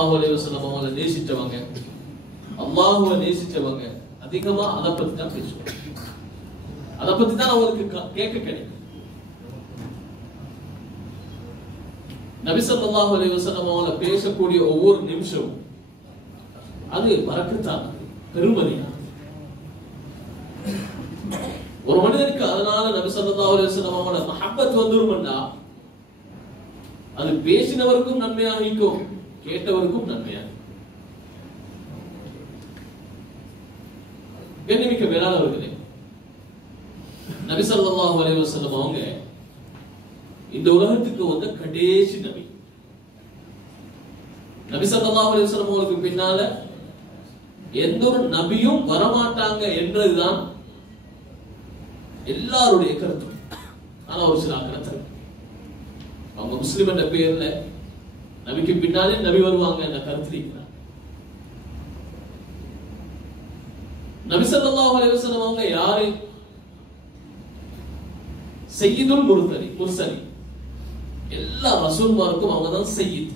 அவங்களை நேசிச்சவங்க, அல்லாஹ்வை நேசிச்சவங்க அதிகமா அதை பத்தி தான் பேசுவாங்க. அதை பத்தி தான் அவங்களுக்கு கேட்க கிடைக்கும். நபி ஸல்லல்லாஹு அலைஹி வஸல்லம் அவங்களை பேசக்கூடிய ஒவ்வொரு நிமிஷமும் அது பரக்கத்தானது, பெருமதியானது. ஒரு மனிதனுக்கு அதனால நபி ஸல்லல்லாஹு அலைஹி வஸல்லம் அவங்கள மஹப்பத் வந்துரும்னா அது பேசினவருக்கும் நன்மையாக இருக்கும், கேட்டவருக்கும் நன்மையாக. கண்ணிமிக்க மேலாளர்களே, நபி ஸல்லல்லாஹு அலைஹி வஸல்லம் அவங்க இந்த உலகத்துக்கு வந்த கடைசி நபி. நபி ஸல்லல்லாஹு அலைஹி வஸல்லம் அவங்களுக்கு பின்னால எந்த ஒரு நபியும் வரமாட்டாங்க என்றதுதான் எல்லாருடைய கருத்து. ஆனா ஒரு சில கருத்து அவங்க முஸ்லிம் என்ற பெயர்ல நபிக்கு பின்னாலே நபி வருவாங்க என்ற கருத்து இருக்கிறார். நபி ஸல்லல்லாஹு அலைஹி வஸல்லம் அவங்க யாரு? சய்யிதுல் முர்சலி. எல்லா ரசூல்மாருக்கும் அவங்க தான் சய்யித்.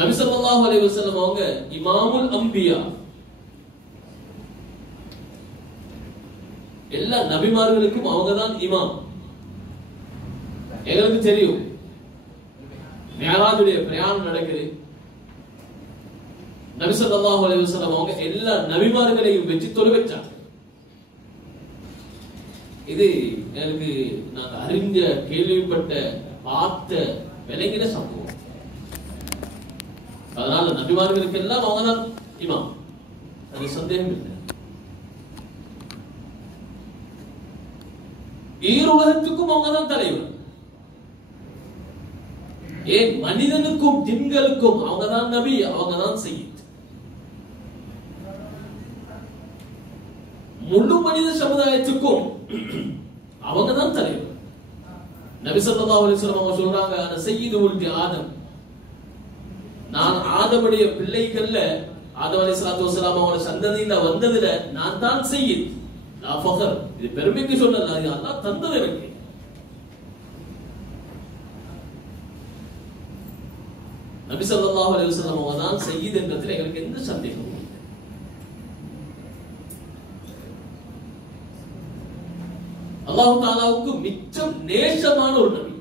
நபி ஸல்லல்லாஹு அலைஹி வஸல்லம் அவங்க இமாமுல் அம்பியா. எல்லா நபிமார்களுக்கும் அவங்க தான் இமாம். எங்களுக்கு தெரியும், மிஅராஜுடைய பிரயாணம் நடக்குது. நபி ஸல்லல்லாஹு அலைஹி வஸல்லம் அவங்க எல்லா நபிமார்களையும் வெற்றி தொழ வச்சாங்க. இது எனக்கு நாங்க அறிஞ்ச, கேள்விப்பட்ட, பார்த்த, விளங்கின சம்பவம். அதனால நபிமார்களுக்கு எல்லாம் அவங்க தான் இமாம், அது சந்தேகம் இல்லை. ஈருலகத்துக்கும் அவங்க தான் தலைவர். ஏன் மனிதனுக்கும் ஜின்களுக்கும் அவங்க தான் நபி, அவங்க தான் சய்யித். முழு மனித சமுதாயத்துக்கும் அவங்க தான் தலைவர். நபி ஸல்லல்லாஹு அலைஹி வஸல்லம் அவங்க சொல்றாங்க, அன சய்யிது உல்தி ஆதம். நான் ஆதமுடைய பிள்ளைகள்ல, ஆதம் அலைஹிஸ்ஸலாத்து வஸலாம் அவங்களோட சந்ததியில வந்ததுல நான் தான் சய்யித். லா ஃபக்ர், இது பெருமைக்கு சொல்லல, அது அல்லாஹ் தந்தது எனக்கு. நபி ஸல்லல்லாஹு அலைஹி வஸல்லம் அவங்க தான் சய்யித் என்றதுல எங்களுக்கு எந்த சந்தேகமும் இல்லை. அல்லாஹ் தஆலாவுக்கு மிச்சம் நேசமான ஒரு நபி.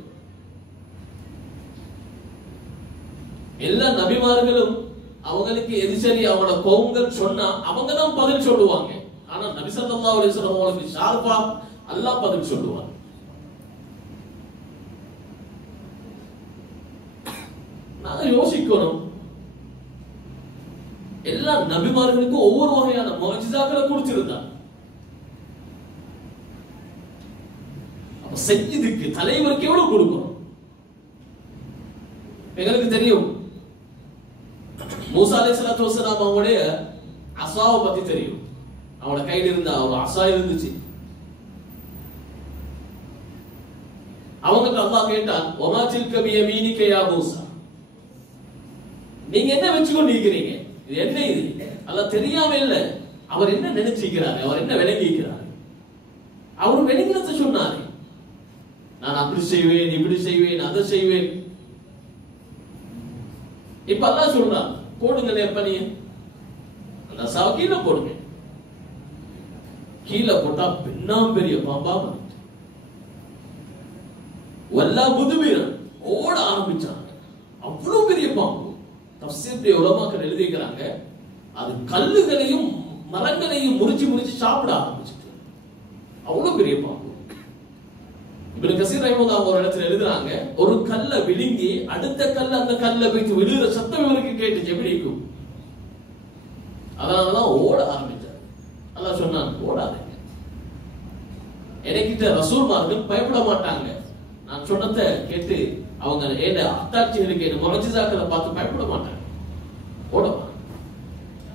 எல்லா நபிமார்களும் அவங்களுக்கு எது சரி அவங்களோட கவுங்கள் சொன்னா அவங்க தான் பதில் சொல்லுவாங்க. ஆனா நபி ஸல்லல்லாஹு அலைஹி வஸல்லம் அவங்களுக்கு ஷார்ப்பா அல்லாஹ் பதில் சொல்லுவாங்க. நாங்க யோசிக்கணும், எல்லா நபிமார்களுக்கும் ஒவ்வொரு வகையான முஅஜிசாக்களை கொடுத்திருந்தாங்க. அப்ப சய்யிதுக்கு, தலைவருக்கு எவ்வளவு கொடுக்கணும்? எங்களுக்கு தெரியும், மூசா அலைஹிஸ்ஸலாத்து வஸலாம் அவங்களுடைய அஸாவை பத்தி தெரியும். அவங்களோட கையில் இருந்த ஒரு அஸா இருந்துச்சு. அவங்களுக்கு அல்லாஹ் கேட்டான், வமா தில்க பியமீனிக யா மூசா, நீங்க என்ன வச்சுக்கொண்டு இருக்கிறீங்க? இது என்ன? இது அல்லாஹ் தெரியாம இல்ல, அவர் என்ன நினைச்சிக்கிறாரு, அவர் என்ன விளங்கிக்கிறாரு. அவர் விளங்கினத்தை சொன்னாரு, நான் அப்படி செய்வேன், இப்படி செய்வேன், அதை செய்வேன். இப்ப அல்லாஹ் சொல்றான், போடுங்களே அப்ப நீ அந்த அஸாவை கீழே போடுங்க. கீழே போட்டா பின்னாம் பெரிய பாம்பா வந்துட்டு வல்லா முதுமீரன் ஓட ஆரம்பிச்சாங்க. அவ்வளவு பெரிய பாம்பு. தஃசீருடைய உலமாக்கள் எழுதிக்கிறாங்க, அது கல்லுகளையும் மரங்களையும் முறிச்சு முறிச்சு சாப்பிட ஆரம்பிச்சுட்டு. அவ்வளவு பெரிய பாம்பு. இப்னு கஸீர் ரஹிமஹுல்லாஹ் ஒரு இடத்துல எழுதுறாங்க, ஒரு கல்லை விழுங்கி அடுத்த கல்ல அந்த கல்லை வைத்து விழுகிற சத்தம் இவருக்கு கேட்டுச்சு, எப்படி இருக்கும்? அதனாலதான் ஓட ஆரம்பிச்சார். அல்லாஹ் சொன்னான், ஓடாதீங்க. எனக்கிட்ட ரசூல்மார்கள் பயப்பட மாட்டாங்க. நான் சொன்னதை கேட்டு அவங்க ஏன் அத்தாட்சிகளுக்கு, என்ன முஅஜிசாக்களை பார்த்து பயப்பட மாட்டாங்க. ஓடவா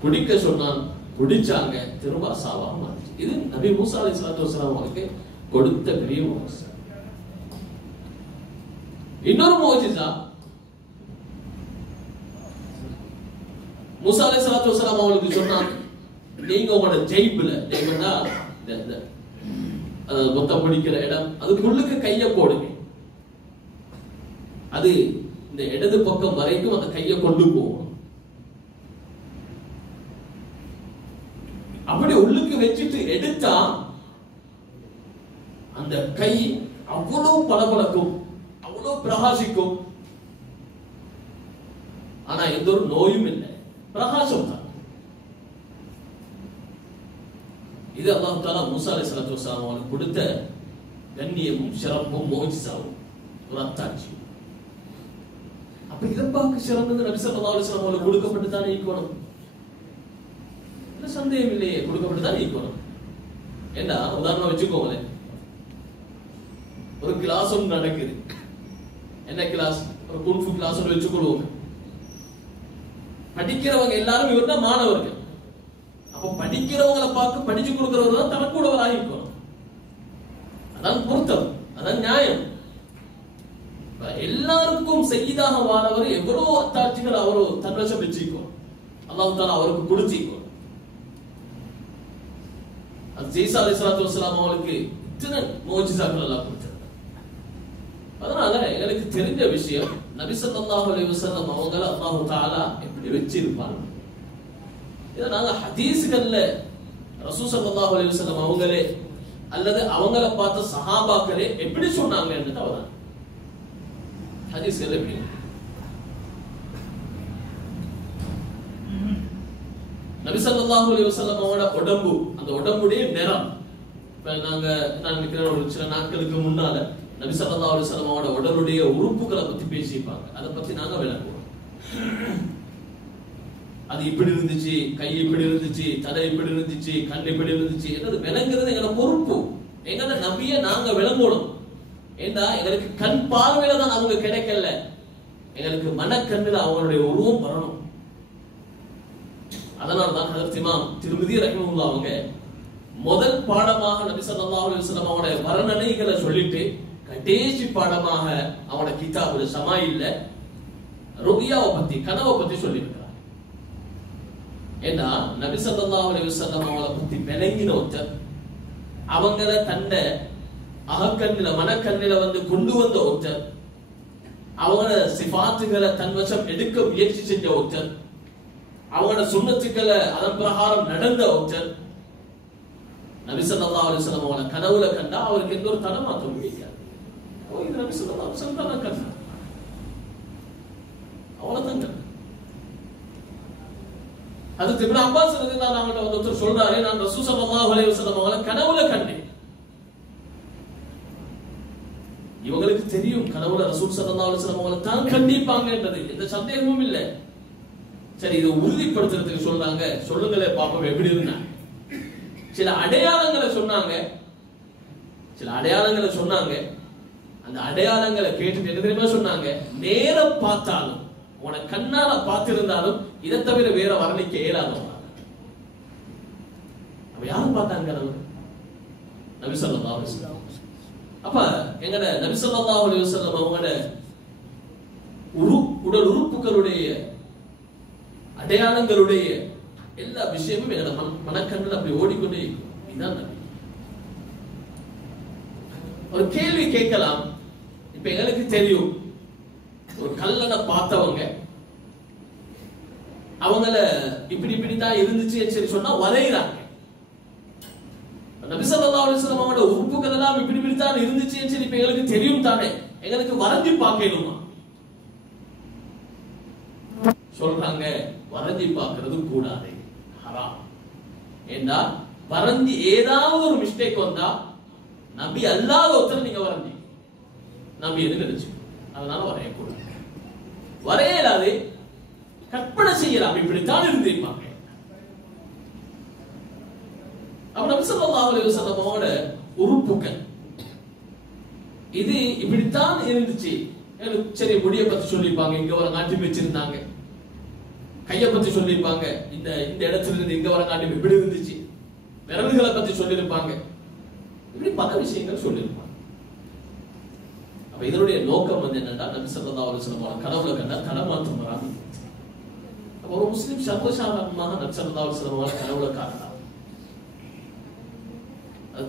பிடிக்க சொன்னான், பிடிச்சாங்க, திரும்ப அஸாவா மாறிச்சு. இது நபி மூசா அலைஹிஸ்ஸலாத்து வஸலாம் அவங்களுக்கு கொடுத்த பெரிய முஅஜிசா. இன்னொரு முஅஜிசா, மூசா அலைஹிஸ்ஸலாத்து வஸலாம் அவங்களுக்கு சொன்னான், நீங்க உங்களோட ஜெய்ப்ல, ஜெய்ப்னா மொத்த பிடிக்கிற இடம், அதுக்குள்ளுக்கு கைய போடுங்க. அது இந்த இடது பக்கம் வரைக்கும் அந்த கையை கொண்டு போகும். அப்படி உள்ளுக்கு வச்சுட்டு எடுத்தா அந்த கை அவ்வளவு பளபளக்கும், அவ்வளவு பிரகாசிக்கும். ஆனா எந்த ஒரு நோயும் இல்லை, பிரகாசம் தான். இது அல்லாஹ் தஆலா மூசா அலைஹிஸ்ஸலாத்து வஸலாம் அவங்களுக்கு கொடுத்த கண்ணியமும் சிறப்பும் மோஜிசாவும் ஒரு அத்தாட்சி. அப்ப இதை பார்க்க சிறந்தது நபி ஸல்லல்லாஹு அலைஹி வஸல்லம் அவங்களுக்கு கொடுக்கப்பட்டு தானே இருக்கணும். சந்தேகம் இல்லையே, கொடுக்கப்பட்டு தானே இருக்கணும். ஏன்னா உதாரணம் வச்சுக்கோங்களேன், ஒரு கிளாஸ் ஒன்று நடக்குது. என்ன கிளாஸ்? ஒரு குன்ஃபு கிளாஸ் ஒன்று வச்சுக்கொள்வோம். படிக்கிறவங்க எல்லாரும் இவர் தான் மாணவர்கள். அப்ப படிக்கிறவங்களை பார்க்க படிச்சு கொடுக்கிறவர் தான் தனக்கூடவராக இருக்கணும். அதான் பொருத்தம், அதான் நியாயம். எல்லாருக்கும் செய்யதாக வாரவர் எவ்வளவு அத்தாட்சிகள் அவரு தன்வசம் வச்சிருக்கோம். அல்லாஹ் தஆலா அவருக்கு கொடுத்திருக்கோம். ஈசா அலைஹிஸ்ஸலாத்து வஸலாம் அவங்களுக்கு இத்தனை மோஜிசாக்கள் எல்லாம் கொடுத்தார். அதனால எங்களுக்கு தெரிஞ்ச விஷயம், நபி ஸல்லல்லாஹு அலைஹி வஸல்லம் அவங்கள அல்லாஹ் தஆலா எப்படி வச்சிருப்பாங்க. இத நாங்க ஹதீஸ்கள்ல ரசூல் ஸல்லல்லாஹு அலைஹி வஸல்லம் அவங்களே அல்லது அவங்கள பார்த்த சஹாபாக்களே எப்படி சொன்னாங்கன்னு அவதான் ஹதீஸ்கள்ல எப்படி நபி ஸல்லல்லாஹு அலைஹி வஸல்லம் அவங்களோட உடம்பு, அந்த உடம்புடைய நிறம். இப்ப நான் நினைக்கிற ஒரு சில நாட்களுக்கு முன்னால நபி ஸல்லல்லாஹு அலைஹி வஸல்லம் அவங்களோட உடலுடைய உறுப்புகளை பத்தி பேசிப்பாங்க. அதை பத்தி நாங்க விளக்குவோம். அது இப்படி இருந்துச்சு, கை இப்படி இருந்துச்சு, தலை இப்படி இருந்துச்சு, கண் இப்படி இருந்துச்சு, என்னது விளங்குறது எங்களோட பொறுப்பு. எங்களோட நபியை நாங்க விளங்கணும். ஏன்னா எங்களுக்கு கண் பார்வையில தான் அவங்க கிடைக்கல, எங்களுக்கு மனக்கண்ணில் அவங்களுடைய உருவம் வரணும். அதனால்தான் ஹஜ்ரத் இமாம் திர்மிதி ரஹிமஹுல்லாஹ் அவங்க முதல் பாடமாக நபி ஸல்லல்லாஹு அலைஹி வஸல்லம் அவருடைய வர்ணனைகளை சொல்லிட்டு கடைசி பாடமாக அவனோட கிதாபுல ஷமாயில்ல ருக்யாவை பத்தி, கனவை பத்தி சொல்லியிருக்கிறார். ஏன்னா நபி ஸல்லல்லாஹு அலைஹி வஸல்லம் அவங்களை பத்தி விளங்கின ஒருத்தர், அவங்கள தன்ன அகக்கண்ணில மனக்கண்ணில வந்து கொண்டு வந்த ஒருத்தர், அவங்களோட சிஃபாத்துகளை தன்வசம் எடுக்க முயற்சி செஞ்ச ஒருத்தர், அவங்களோட சுன்னத்துக்களை அதன் பிரகாரம் நடந்த ஒருத்தர் நபி ஸல்லல்லாஹு அலைஹி வஸல்லம் அவங்கள கனவுல கண்டா அவருக்கு எந்த ஒரு தடமாற்றம் கிடைக்காது. இது நபி ஸல்லல்லாஹு அலைஹி வஸல்லம் தான் கண்டார், அவ்வளவுதான் கண்டார். ஹஜ்ரத் இப்னு அப்பாஸ் ரலியல்லாஹு அன்ஹு ஒருத்தர் சொல்றாரு, நான் ரசூல் ஸல்லல்லாஹு அலைஹி வஸல்லம் அவங்கள கனவுல கண்டேன். இவங்களுக்கு தெரியும் கனவுல ரசூல் ஸல்லல்லாஹு அலைஹி வஸல்லம் அவங்கள தான் கண்டிப்பாங்கன்றது எந்த சந்தேகமும் இல்லை. சரி, இதை உறுதிப்படுத்துறதுக்கு சொல்றாங்க, சொல்லுங்களே பாப்போம் எப்படி இருந்தாங்க. சில அடையாளங்களை சொன்னாங்க, சில அடையாளங்களை சொன்னாங்க. அந்த அடையாளங்களை கேட்டுட்டு என்ன தெரியுமா சொன்னாங்க, நேர பார்த்தாலும் உன கண்ணால பார்த்திருந்தாலும் இதை தவிர வேற வர்ணிக்க இயலாதவங்க. அப்ப யாரும் பார்த்தாங்க? நபி ஸல்லல்லாஹு அலைஹி வஸல்லம். அப்ப எங்கட நபி ஸல்லல்லாஹு அலைஹி வஸல்லம் அவங்களோட உடல் உறுப்புகளுடைய அடையாளங்களுடைய எல்லா விஷயமும் எங்களோட மனக்கண்ணில் அப்படி ஓடிக்கொண்டே இருக்கும். இதுதான் நபி. ஒரு கேள்வி கேட்கலாம். இப்ப எங்களுக்கு தெரியும், ஒரு கல்லனை பார்த்தவங்க அவங்கள இப்படி இப்படித்தான் இருந்துச்சு சரி சொன்னா வரைகிறாங்க. நபி ஸல்லல்லாஹு அலைஹி வஸல்லம் அவங்களோட உறுப்புகள் எல்லாம் இப்படி இப்படித்தான் இருந்துச்சு சரி இப்ப எங்களுக்கு தெரியும் தானே, எங்களுக்கு வரைஞ்சி பார்க்கணுமா? சொல்றாங்க, வரைஞ்சி பார்க்கிறது கூடாது, ஹராம். ஏன்னா வரைஞ்சி ஏதாவது ஒரு மிஸ்டேக் வந்தா நபி அல்லாத ஒருத்தர் நீங்க வரைஞ்சி நபி எது நினைச்சு, அதனால வரையக்கூடாது. வரையலாது, கற்பனை செய்யலாம், இப்படித்தான் இருந்திருப்பாங்க. அப்ப நபி ஸல்லல்லாஹு அலைஹி வஸல்லம் அவங்களோட உறுப்புகள் இது இப்படித்தான் இருந்துச்சு. சரி, முடிய பத்தி சொல்லிருப்பாங்க, இங்க ஒரு நாட்டி வச்சிருந்தாங்க. கைய பத்தி சொல்லிருப்பாங்க, இந்த இந்த இடத்துல இருந்து இங்க வர நாட்டி இப்படி இருந்துச்சு. விரல்களை பத்தி சொல்லிருப்பாங்க. இப்படி பல விஷயங்கள் சொல்லிருப்பாங்க. அப்ப இதனுடைய நோக்கம் வந்து என்னன்னா, நபி ஸல்லல்லாஹு அலைஹி வஸல்லம் கனவுல கண்டா தடமாற்றம் வராது. அப்ப ஒரு முஸ்லிம் சர்வசாதாரணமாக நபி ஸல்லல்லாஹு அலைஹி வஸல்லம் கனவுல காணலாம்.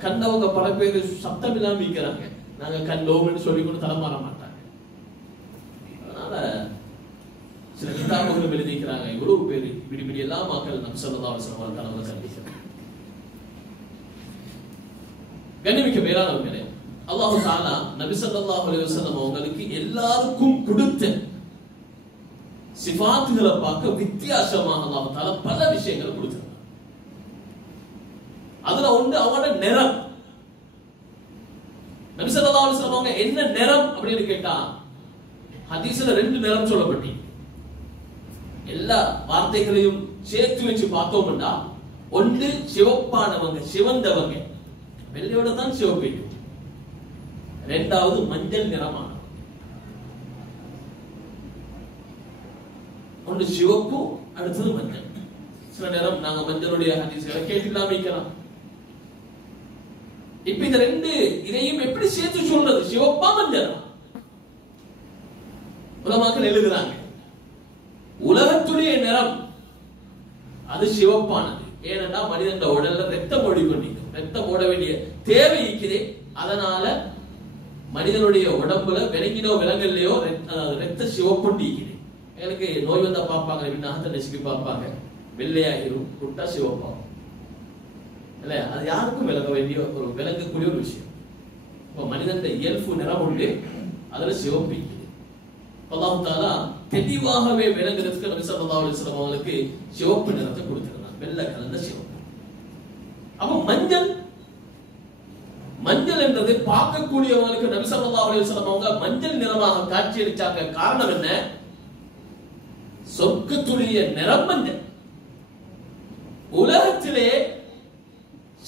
கண்டவங்க பல பேர் சப்தம் இல்லாம இருக்கிறாங்க. நாங்க கண்டோம்னு சொல்லி கூட தடமாற மாட்டாங்க. சில கிதாபுகளும் எழுதிக்கிறாங்க. இவ்வளவு பேர் இப்படி எல்லா மக்கள் நபி ஸல்லல்லாஹு அலைஹி வஸல்லம் கனவுல கண்டிக்கிறாங்க. கண்ணியமிக்க மேலானவர்களே, அல்லாஹ் தஆலா நபி ஸல்லல்லாஹு அலைஹி வஸல்லம் அவங்களுக்கு எல்லாருக்கும் கொடுத்த சிஃபாத்துகளை பார்க்க வித்தியாசமாக அல்லாஹ் தஆலா பல விஷயங்களை கொடுத்திருக்காங்க. அதுல ஒன்று அவங்களோட நிறம். நபி ஸல்லல்லாஹு அலைஹி வஸல்லம் அவங்க என்ன நிறம் அப்படின்னு கேட்டா ஹதீஸ்ல 2 நிறம் சொல்லப்பட்டி. எல்லா வார்த்தைகளையும் சேர்த்து வச்சு பார்த்தோம்னா ஒன்று சிவப்பானவங்க, சிவந்தவங்க, வெள்ளையோட தான் சிவப்பு. இரண்டாவது மஞ்சள் நிறமான, ஒன்று சிவப்பு, அடுத்தது மஞ்சள். சில நேரம் நாங்க மஞ்சளுடைய ஹதீஸ்களை கேட்டுலாம் வைக்கலாம். இப்ப இந்த 2 இதையும் எப்படி சேர்த்து சொல்றது? சிவப்பா மஞ்சள்? உலமாக்கள் எழுதுறாங்க, உலகத்துடைய நிறம் அது சிவப்பானது. ஏனென்றா மனிதன் உடல்ல ரத்தம் ஓடிக்கொண்டிருக்கும், ரத்தம் ஓட வேண்டிய தேவை இருக்குது. அதனால மனிதனுடைய உடம்புல விலங்கினோ விலங்கல்லையோ ரத்த சிவப்பு இருக்குது. எனக்கு நோய் வந்தா பார்ப்பாங்க, நாகத்தை நெசுக்கி பார்ப்பாங்க, வெள்ளையாகிரும், விட்டா சிவப்பாகும். இல்ல, அது யாருக்கும் விளங்க வேண்டிய ஒரு விளங்கக்கூடிய ஒரு விஷயம். இப்ப மனிதன் இயல்பு நிறம் உண்டு, அதுல சிவப்பு இருக்குது. அல்லாஹ் தஆலா தெளிவாகவே விளங்குறதுக்கு நபி ஸல்லல்லாஹு அலைஹி வஸல்லம் அவங்களுக்கு சிவப்பு நிறத்தை கொடுத்திருந்தாங்க, வெள்ளை கலந்த சிவப்பு. அப்ப மஞ்சள் என்றது பார்க்கக்கூடியவங்களுக்கு நபி ஸல்லல்லாஹு அலைஹி வஸல்லம் அவங்க மஞ்சள் நிறமாக காட்சியளிச்சாங்க. காரணம் என்ன? சொர்க்கத்துடைய நிறம் மஞ்சள். உலகத்திலே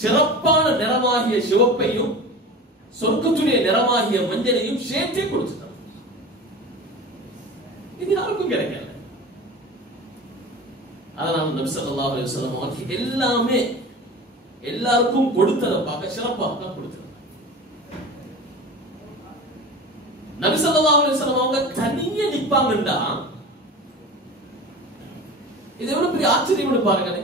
சிறப்பான நிறமாகிய சிவப்பையும் சொர்க்கத்துடைய நிறமாகிய மஞ்சளையும் சேர்த்தே கொடுத்தாங்க. இது யாருக்கும் கிடைக்கல. அதனால நபி ஸல்லல்லாஹு அலைஹி வஸல்லம் அவர்கள் எல்லாமே எல்லாருக்கும் கொடுத்தத பார்க்க சிறப்பாக தான் கொடுத்தாங்க. நபி ஸல்லல்லாஹு அலைஹி வஸல்லம் அவங்க தனியே நிப்பாங்கடா, இது எவ்வளவு பெரிய ஆச்சரியம் பாருங்களே.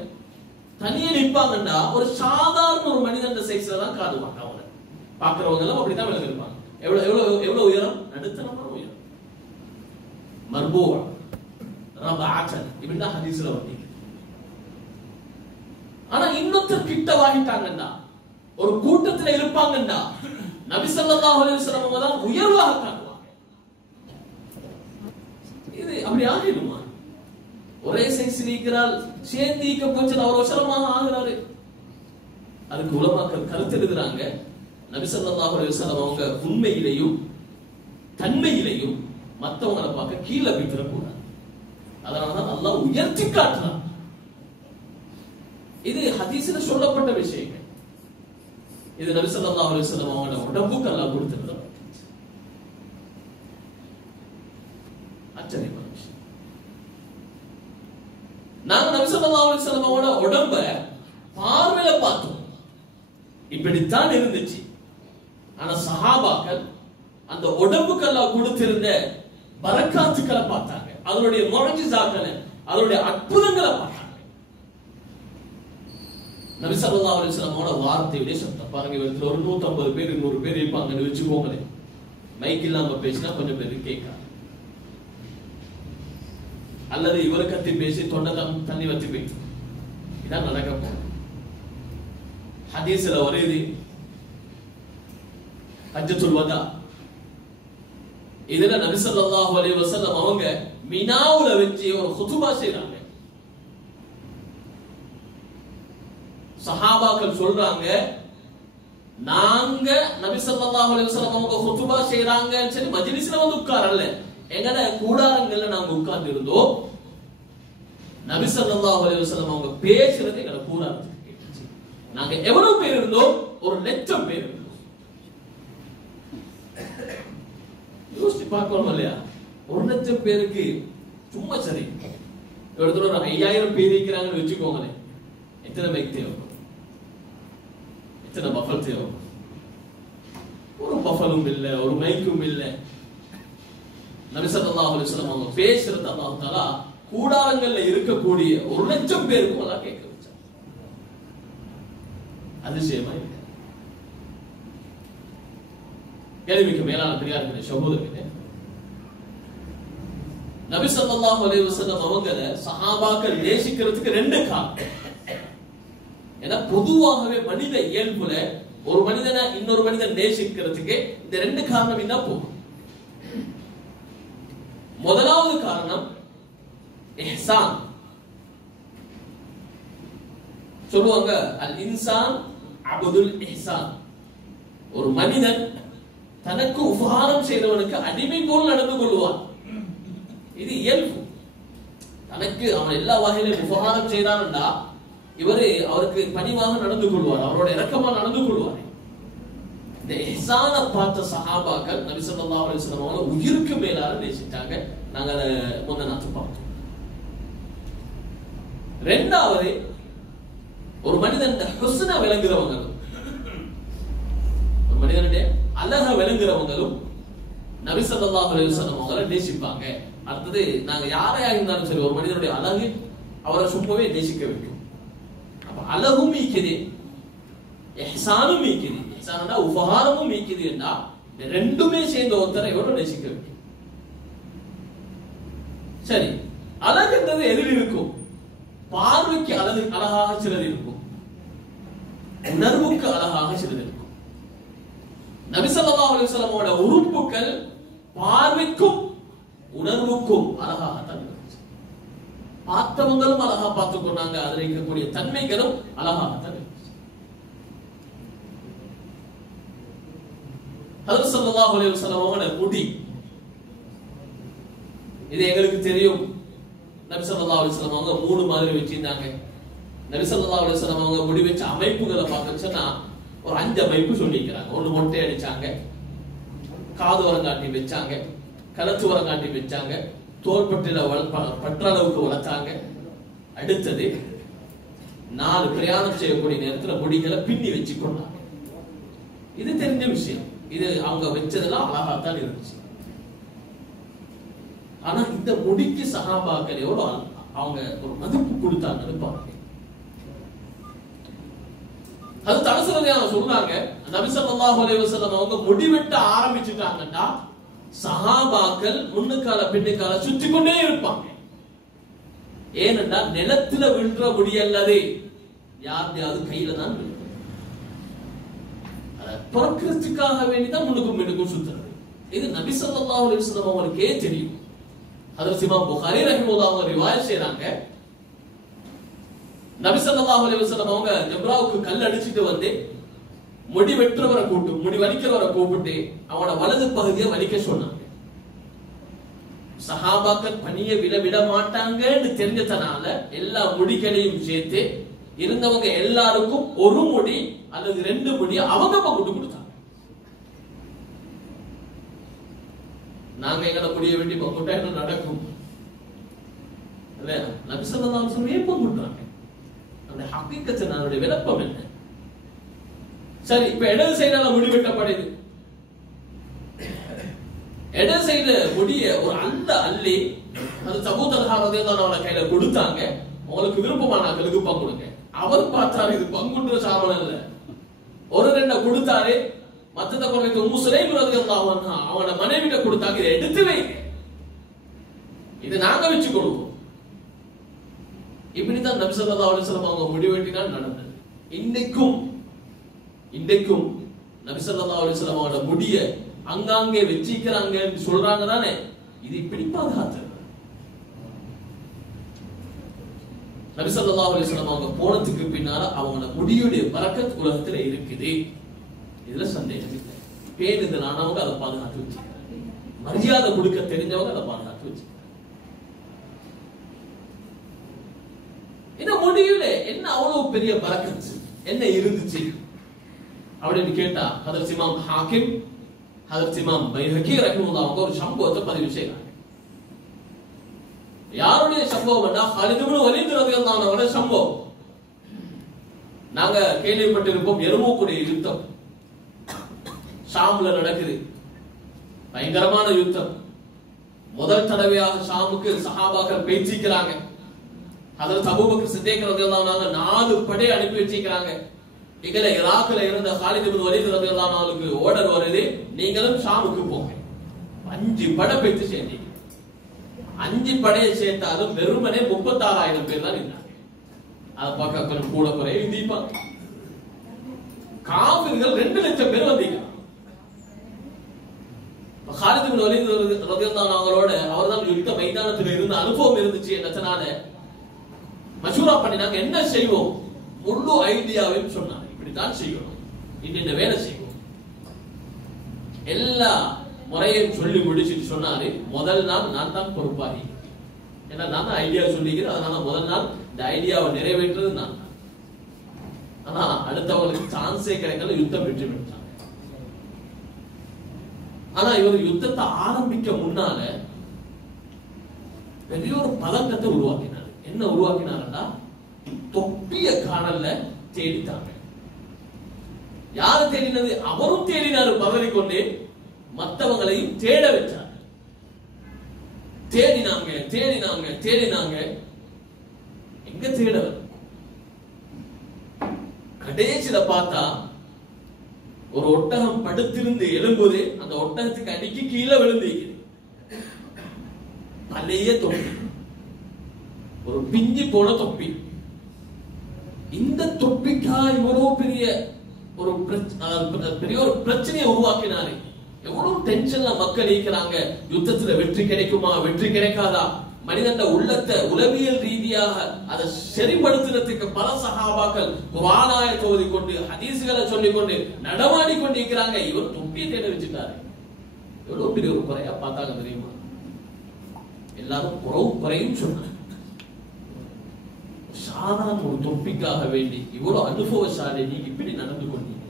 தனியே நிப்பாங்கடா, ஒரு சாதாரண ஒரு மனிதன் சைஸ்ல தான் காதுவாங்க. அவங்க பாக்குறவங்க எல்லாம் அப்படிதான் விளங்கிருப்பாங்க. எவ்வளவு எவ்வளவு எவ்வளவு உயரம்? நடுத்தரமான உயரம். மர்பூஆ ரபஅத்தன் இப்படிதான் ஹதீஸ்ல வருது. ஆனா இன்னொருத்தர் கிட்ட வாங்கிட்டாங்கடா, ஒரு கூட்டத்துல இருப்பாங்கடா, நபி ஸல்லல்லாஹு அலைஹி வஸல்லம் தான் உயர்வாக காட்டுவாங்க. இது அப்படி ஆகிடுமா? ஒரே சைஸ் நீக்கிறாள், சேர்ந்தீக்க போச்சு, அவர் அவசரமாக ஆகிறாரு. அதுக்கு உலமாக்கள் கருத்து எழுதுறாங்க, நபி ஸல்லல்லாஹு அலைஹி வஸல்லம் அவங்க உண்மையிலேயும் தன்மையிலேயும் மற்றவங்களை பார்க்க கீழே வைத்திடக்கூடாது. அதனாலதான் அல்லாஹ் உயர்த்தி காட்டுறான். இது ஹதீஸ்ல சொல்லப்பட்ட விஷயங்கள். இது நபி ஸல்லல்லாஹு அலைஹி வஸல்லம் அவங்களோட உடம்புக்கு அல்லாஹ் கொடுத்திருக்கிறார். ஆச்சரியமான விஷயம். நாங்க நபி ஸல்லல்லாஹு அலைஹி வஸல்லம் அவங்களோட உடம்ப பார்வையில பார்த்தோம், இப்படித்தான் இருந்துச்சு. ஆனா சஹாபாக்கள் அந்த உடம்புக்கு அல்லாஹ் கொடுத்திருந்த பரக்காத்துக்களை பார்த்தாங்க, அதனுடைய முஅஜிஸாக்களை, அதனுடைய அற்புதங்களை பார்த்தாங்க. நபி ஸல்லல்லாஹு அலைஹி வஸல்லம் வார்த்தையுடைய சத்தம் பாருங்க. இவத்துல ஒரு 150 பேர் 200 பேர் இருப்பாங்கன்னு வச்சுக்கோங்களேன். மைக் இல்லாம பேசினா கொஞ்சம் பேர் கேட்காது, அல்லது இவர் கத்தி பேசி தொண்டை தண்ணி வச்சு போயிட்டு இதான் நடக்க போகுது. ஹதீஸ்ல வருது, ஹஜ்ஜத்துல் வதா இதுல நபி ஸல்லல்லாஹு அலைஹி வஸல்லம் அவங்க மினாவுல வச்சு ஒரு குதுபா செய்றாங்க. சஹாபாக்கள் சொல்றாங்க, நாங்க நபி ஸல்லல்லாஹு அலைஹி வஸல்லம் அவங்க குதுபா செய்றாங்கன்னு சொல்லி மஜ்லிஸ்ல வந்து உட்காரல, எங்கட கூடாரங்கள்ல நாங்க உட்கார்ந்து இருந்தோம். நபி ஸல்லல்லாஹு அலைஹி வஸல்லம் அவங்க பேசுறது எங்கட கூடாரத்துக்கு கேட்டுச்சு. நாங்க எவ்வளவு பேர் இருந்தோம்? 1,00,000 பேர் இருந்தோம். யோசிச்சு பார்க்கணும் இல்லையா? 1,00,000 பேருக்கு சும்மா சரி, இடத்துல ஒரு 5,000 பேர் இருக்கிறாங்கன்னு வச்சுக்கோங்களேன். எத்தனை மைக் தேவைப்படும்? எத்தனை பஃபல் தேவைப்படும்? ஒரு பஃபலும் இல்லை, ஒரு மைக்கும் இல்லை. நபி ஸல்லல்லாஹு அலைஹி வஸல்லம் அவங்க பேசுறது அல்லாஹ் தஆலா கூடாரங்கள்ல இருக்கக்கூடிய 1,00,000 பேருக்கு அல்லாஹ் கேட்க வச்சார். அதிசயமா இருக்கு. கேள்விக்கு மேலான பெரியார்களே, சகோதரர்களே, நபி ஸல்லல்லாஹு அலைஹி வஸல்லம் அவங்கள சஹாபாக்கள் நேசிக்கிறதுக்கு ரெண்டு காரணம். ஏன்னா பொதுவாகவே மனித இயல்புல ஒரு மனிதனை இன்னொரு மனிதன் நேசிக்கிறதுக்கு இந்த ரெண்டு காரணம் இருந்தா போதும். முதலாவது காரணம் இஹ்சான். சொல்லுவாங்க அல் இன்சான் அபதுல் இஹ்சான். ஒரு மனிதன் தனக்கு உபகாரம் செய்தவனுக்கு அடிமை போல் நடந்து கொள்வான். இது இயல்பு. தனக்கு அவன் எல்லா வகையிலும் உபகாரம் செய்தான்டா இவரு அவருக்கு பணிவாக நடந்து கொள்வார், அவரோட இரக்கமா நடந்து கொள்வார். இந்த இஹ்சான பார்த்த சஹாபாக்கள் நபி ஸல்லல்லாஹு அலைஹி வஸல்லம் அவங்களை உயிருக்கு மேலாக நேசிச்சாங்க. நாங்க அதை முன்ன நாத்து பார்த்தோம். ரெண்டாவது, ஒரு மனிதன் ஹுஸ்ன விளங்குறவங்களும் ஒரு மனிதனுடைய அழக விளங்குறவங்களும் நபி ஸல்லல்லாஹு அலைஹி வஸல்லம் அவங்களை நேசிப்பாங்க. அடுத்தது, நாங்க யாரையா இருந்தாலும் சரி ஒரு மனிதனுடைய அழகு அவரை சும்மாவே நேசிக்க வைக்கும். அப்ப அழகும் மீக்குது, இஹ்சானும் மீக்குது. இஹ்சானா உபகாரமும் மீக்குது என்றா ரெண்டுமே சேர்ந்த ஒருத்தரை எவ்வளவு நேசிக்க வைக்கும். சரி, அழகுன்றது எதில் இருக்கும்? பார்வைக்கு அழகாக சிலது இருக்கும், உணர்வுக்கு அழகாக சிலது இருக்கும். நபி ஸல்லல்லாஹு அலைஹி வஸல்லம் உறுப்புகள் பார்வைக்கும் உணர்வுக்கும் அழகாகத்தான் இருந்துச்சு. பார்த்தவங்களும் அழகா பார்த்துக் கொண்டாங்க, அதில் இருக்கக்கூடிய தன்மைகளும் அழகாகத்தான் இருந்துச்சு. ஹஜ்ரத் ஸல்லல்லாஹு அலைஹி வஸல்லம் முடி, இது எங்களுக்கு தெரியும். நபி ஸல்லல்லாஹு அலைஹி வஸல்லம் அவங்க 3 மாதிரி வச்சிருந்தாங்க. நபி ஸல்லல்லாஹு அலைஹி வஸல்லம் அவங்க முடி வச்ச அமைப்புகளை பார்த்துச்சுன்னா ஒரு 5 அமைப்பு சொல்லிக்கிறாங்க. ஒண்ணு மொட்டை அடிச்சாங்க, காது வரங்காட்டி வச்சாங்க, கலத்து வரங்காட்டி வச்சாங்க, தோள்பட்டில பற்றளவுக்கு வளர்த்தாங்க. அடுத்தது 4 பிரயாணம் செய்யக்கூடிய நேரத்தில் முடிகளை பின்னி வச்சு கொண்டாங்க. இது தெரிஞ்ச விஷயம். இது அவங்க வச்சதெல்லாம் அழகாத்தான் இருந்துச்சு. ஆனா இந்த முடிக்கு சஹாபாக்கள் எவ்வளவு அவங்க ஒரு மதிப்பு கொடுத்தாங்கன்னு பாருங்க. அது தலசரதையாக சொன்னாங்க, நபி ஸல்லல்லாஹு அலைஹி வஸல்லம் அவங்க முடிவெட்ட ஆரம்பிச்சுட்டாங்கன்னா சஹாபாக்கள் முன்னுக்கால பின்னுக்கால சுற்றி கொண்டே இருப்பாங்க. ஏனென்றா நிலத்துல விழுற முடியல்லது, யாருடையாவது கையில தான் விழும். பிறக்கிறதுக்காக வேண்டிதான் முன்னுக்கும் பின்னுக்கும் சுத்துறது. இது நபி ஸல்லல்லாஹு அலைஹி வஸல்லம் அவங்களுக்கே தெரியும். ஹஜ்ரத் இமாம் புகாரி ரஹிமஹுல்லாஹ் அவங்க ரிவாயத் செய்றாங்க, நபி ஸல்லல்லாஹு அலைஹி வஸல்லம் அவங்க ஜம்ராவுக்கு கல் அடிச்சிட்டு வந்து முடி வெட்டுறவரை கூப்பிட்டு, முடி வலிக்கிறவரை கூப்பிட்டு அவனோட வலது பகுதியை வலிக்க சொன்னாங்க. சஹாபாக்கள் பணியை விட மாட்டாங்கன்னு தெரிஞ்சதனால எல்லா முடிகளையும் சேர்த்து இருந்தவங்க எல்லாருக்கும் ஒரு முடி அல்லது 2 முடி அவங்க பங்கிட்டு கொடுத்தாங்க. நாங்க எங்களை முடிய வேண்டி பங்குட்டா என்ன நடக்கும்? நபி ஸல்லல்லாஹு அலைஹி வஸல்லம் ஏன் பங்குட்டாங்க? அந்த ஹக்கீகத்து அதனுடைய விளக்கம் என்ன? சரி, இப்ப இடது சைடால முடி வெட்டப்படுது. இடது சைடுல முடிய ஒரு அள்ளி அது தபூ தல்ஹா ரலியல்லாஹு அன்ஹு கையில கொடுத்தாங்க. உங்களுக்கு விருப்பமானாக்களுக்கு பங்கு கொடுங்க. அவர் பார்த்தாரு, இது பங்குன்ற சாபனம் இல்ல, ஒரு 2 கொடுத்தாரு. மத்தத கொண்டு உம்மு சுலைம் ரலியல்லாஹு அன்ஹா அவங்களோட மனைவிட்ட கொடுத்தாங்க, இதை எடுத்து வைங்க, இது நாங்க வச்சு கொடுப்போம். இப்படித்தான் நபி ஸல்லல்லாஹு அலைஹி வஸல்லம் அவங்க முடிவெட்டினால் நடந்தது. இன்றைக்கும் நபி ஸல்லல்லாஹு அலைஹி வஸல்லம் அவங்களோட முடிய அங்காங்கே வச்சிக்கிறாங்கன்னு சொல்றாங்க தானே, இது இப்படி பாதுகாத்து. நபி ஸல்லல்லாஹு அலைஹி வஸல்லம் அவங்க போனதுக்கு பின்னால அவங்களோட முடியுடைய பரக்கத் உலகத்துல இருக்குது, இதுல சந்தேகம் இல்லை. பேணுதலானவங்க அதை பாதுகாத்து வச்சுக்கிறாங்க, மரியாதை கொடுக்க தெரிஞ்சவங்க அதை பாதுகாத்து வச்சுக்கிறாங்க. இந்த முடிவுல என்ன அவ்வளவு பெரிய பரக்கத் என்ன இருந்துச்சு அப்படின்னு கேட்டா, ஹஜ்ரத் இமாம் ஹாக்கிம், ஹஜ்ரத் இமாம் பைஹகி ரஹிமஹுல்லாஹ் அவங்க ஒரு சம்பவத்தை பதிவு செய்றாங்க. யாருடைய சம்பவம்னா ஹாலித் இப்னு வலீத் ரலியல்லாஹு அன்ஹுவோட சம்பவம். நாங்க கேள்விப்பட்டிருப்போம், எர்மூக்குடைய யுத்தம் ஷாம்ல நடக்குது, பயங்கரமான யுத்தம். முதல் தடவையாக ஷாமுக்கு சஹாபாக்கள் பேசிக்கிறாங்க. ஹஜ்ரத் அபூபக்கர் சித்திக் ரலியல்லாஹு அன்ஹு 4 படை அனுப்பி வச்சிருக்காங்க. இங்கல ஈராக்ல இருந்த ஹாலித் இப்னு வலீத் ரலியல்லாஹு அன்ஹுக்கு ஆர்டர் வருது, நீங்களும் ஷாமுக்கு போங்க. 5 படை பேசி சேர்ந்தீங்க. 5 படையை சேர்த்தாலும் வெறுமனே 36,000 பேர் தான் இருந்தாங்க. அது பக்கம் கொஞ்சம் கூட குறைய தீபாங்க. காபிர்கள் 2 லட்சம் பேர் வந்தீங்க. காலித் இப்னு வலீத் ரலியல்லாஹு அவங்களோட அவர்தான் யுத்த மைதானத்தில் இருந்த அனுபவம் இருந்துச்சு. என்னத்தனால மஷூரா பண்ணினாங்க, என்ன செய்வோம், முழு ஐடியாவையும் சொன்னாங்க. இப்படித்தான் செய்யணும், இன்ன வேலை செய்வோம், எல்லா முறையும் சொல்லி முடிச்சுட்டு சொன்னாரு. முதல் நாள் நான் தான் பொறுப்பாகி, ஏன்னா நான் தான் ஐடியா சொல்லிக்கிறேன். அதனால முதல் நாள் இந்த ஐடியாவை நிறைவேற்றது நான் தான். ஆனா அடுத்தவங்களுக்கு சான்ஸே கிடைக்கல, யுத்தம் வெற்றி பெற்றாங்க. ஆனா இவர் யுத்தத்தை ஆரம்பிக்க முன்னால பெரிய ஒரு பதட்டத்தை உருவாக்கினார். என்ன உருவாக்கினார்டா, தொப்பிய காணல்ல தேடிட்டாங்க. யாரு தேடினது? அவரும் தேடினாரு, பதறிக்கொண்டே மற்றவங்களையும் தேட வச்சாங்க. தேடினாங்க தேடினாங்க தேடினாங்க, எங்க தேடவர்? கடைசியில பார்த்தா ஒரு ஒட்டகம் படுத்திருந்து எழும்புது. அந்த ஒட்டகத்துக்கு அடிக்கி கீழே விழுந்து பழைய தொப்பி, ஒரு பிஞ்சி போன தொப்பி. இந்த தொப்பிக்கா இவ்வளவு பெரிய ஒரு பிரச்சனையை உருவாக்கினாரு. எவ்வளவு டென்ஷன்ல மக்கள் இருக்கிறாங்க. யுத்தத்துல வெற்றி கிடைக்குமா, வெற்றி கிடைக்காதா? மனிதன் உள்ளத்தை உளவியல் ரீதியாக அதை சரிப்படுத்துறதுக்கு பல சஹாபாக்கள் குர்ஆனாயை ஓதிக்கொண்டு ஹதீஸ்களை சொல்லிக்கொண்டு நடமாடி கொண்டிருக்கிறாங்க. இவர் தொப்பியை தேட வச்சுட்டாரு. எவ்வளவு பெரிய ஒரு குறையா பார்த்தாங்க தெரியுமா? எல்லாரும் குறையும் சொன்னாங்க. சாதாரண ஒரு தொப்பிக்காக வேண்டி இவ்வளவு அனுபவசாலி நீங்க இப்படி நடந்து கொண்டீங்க.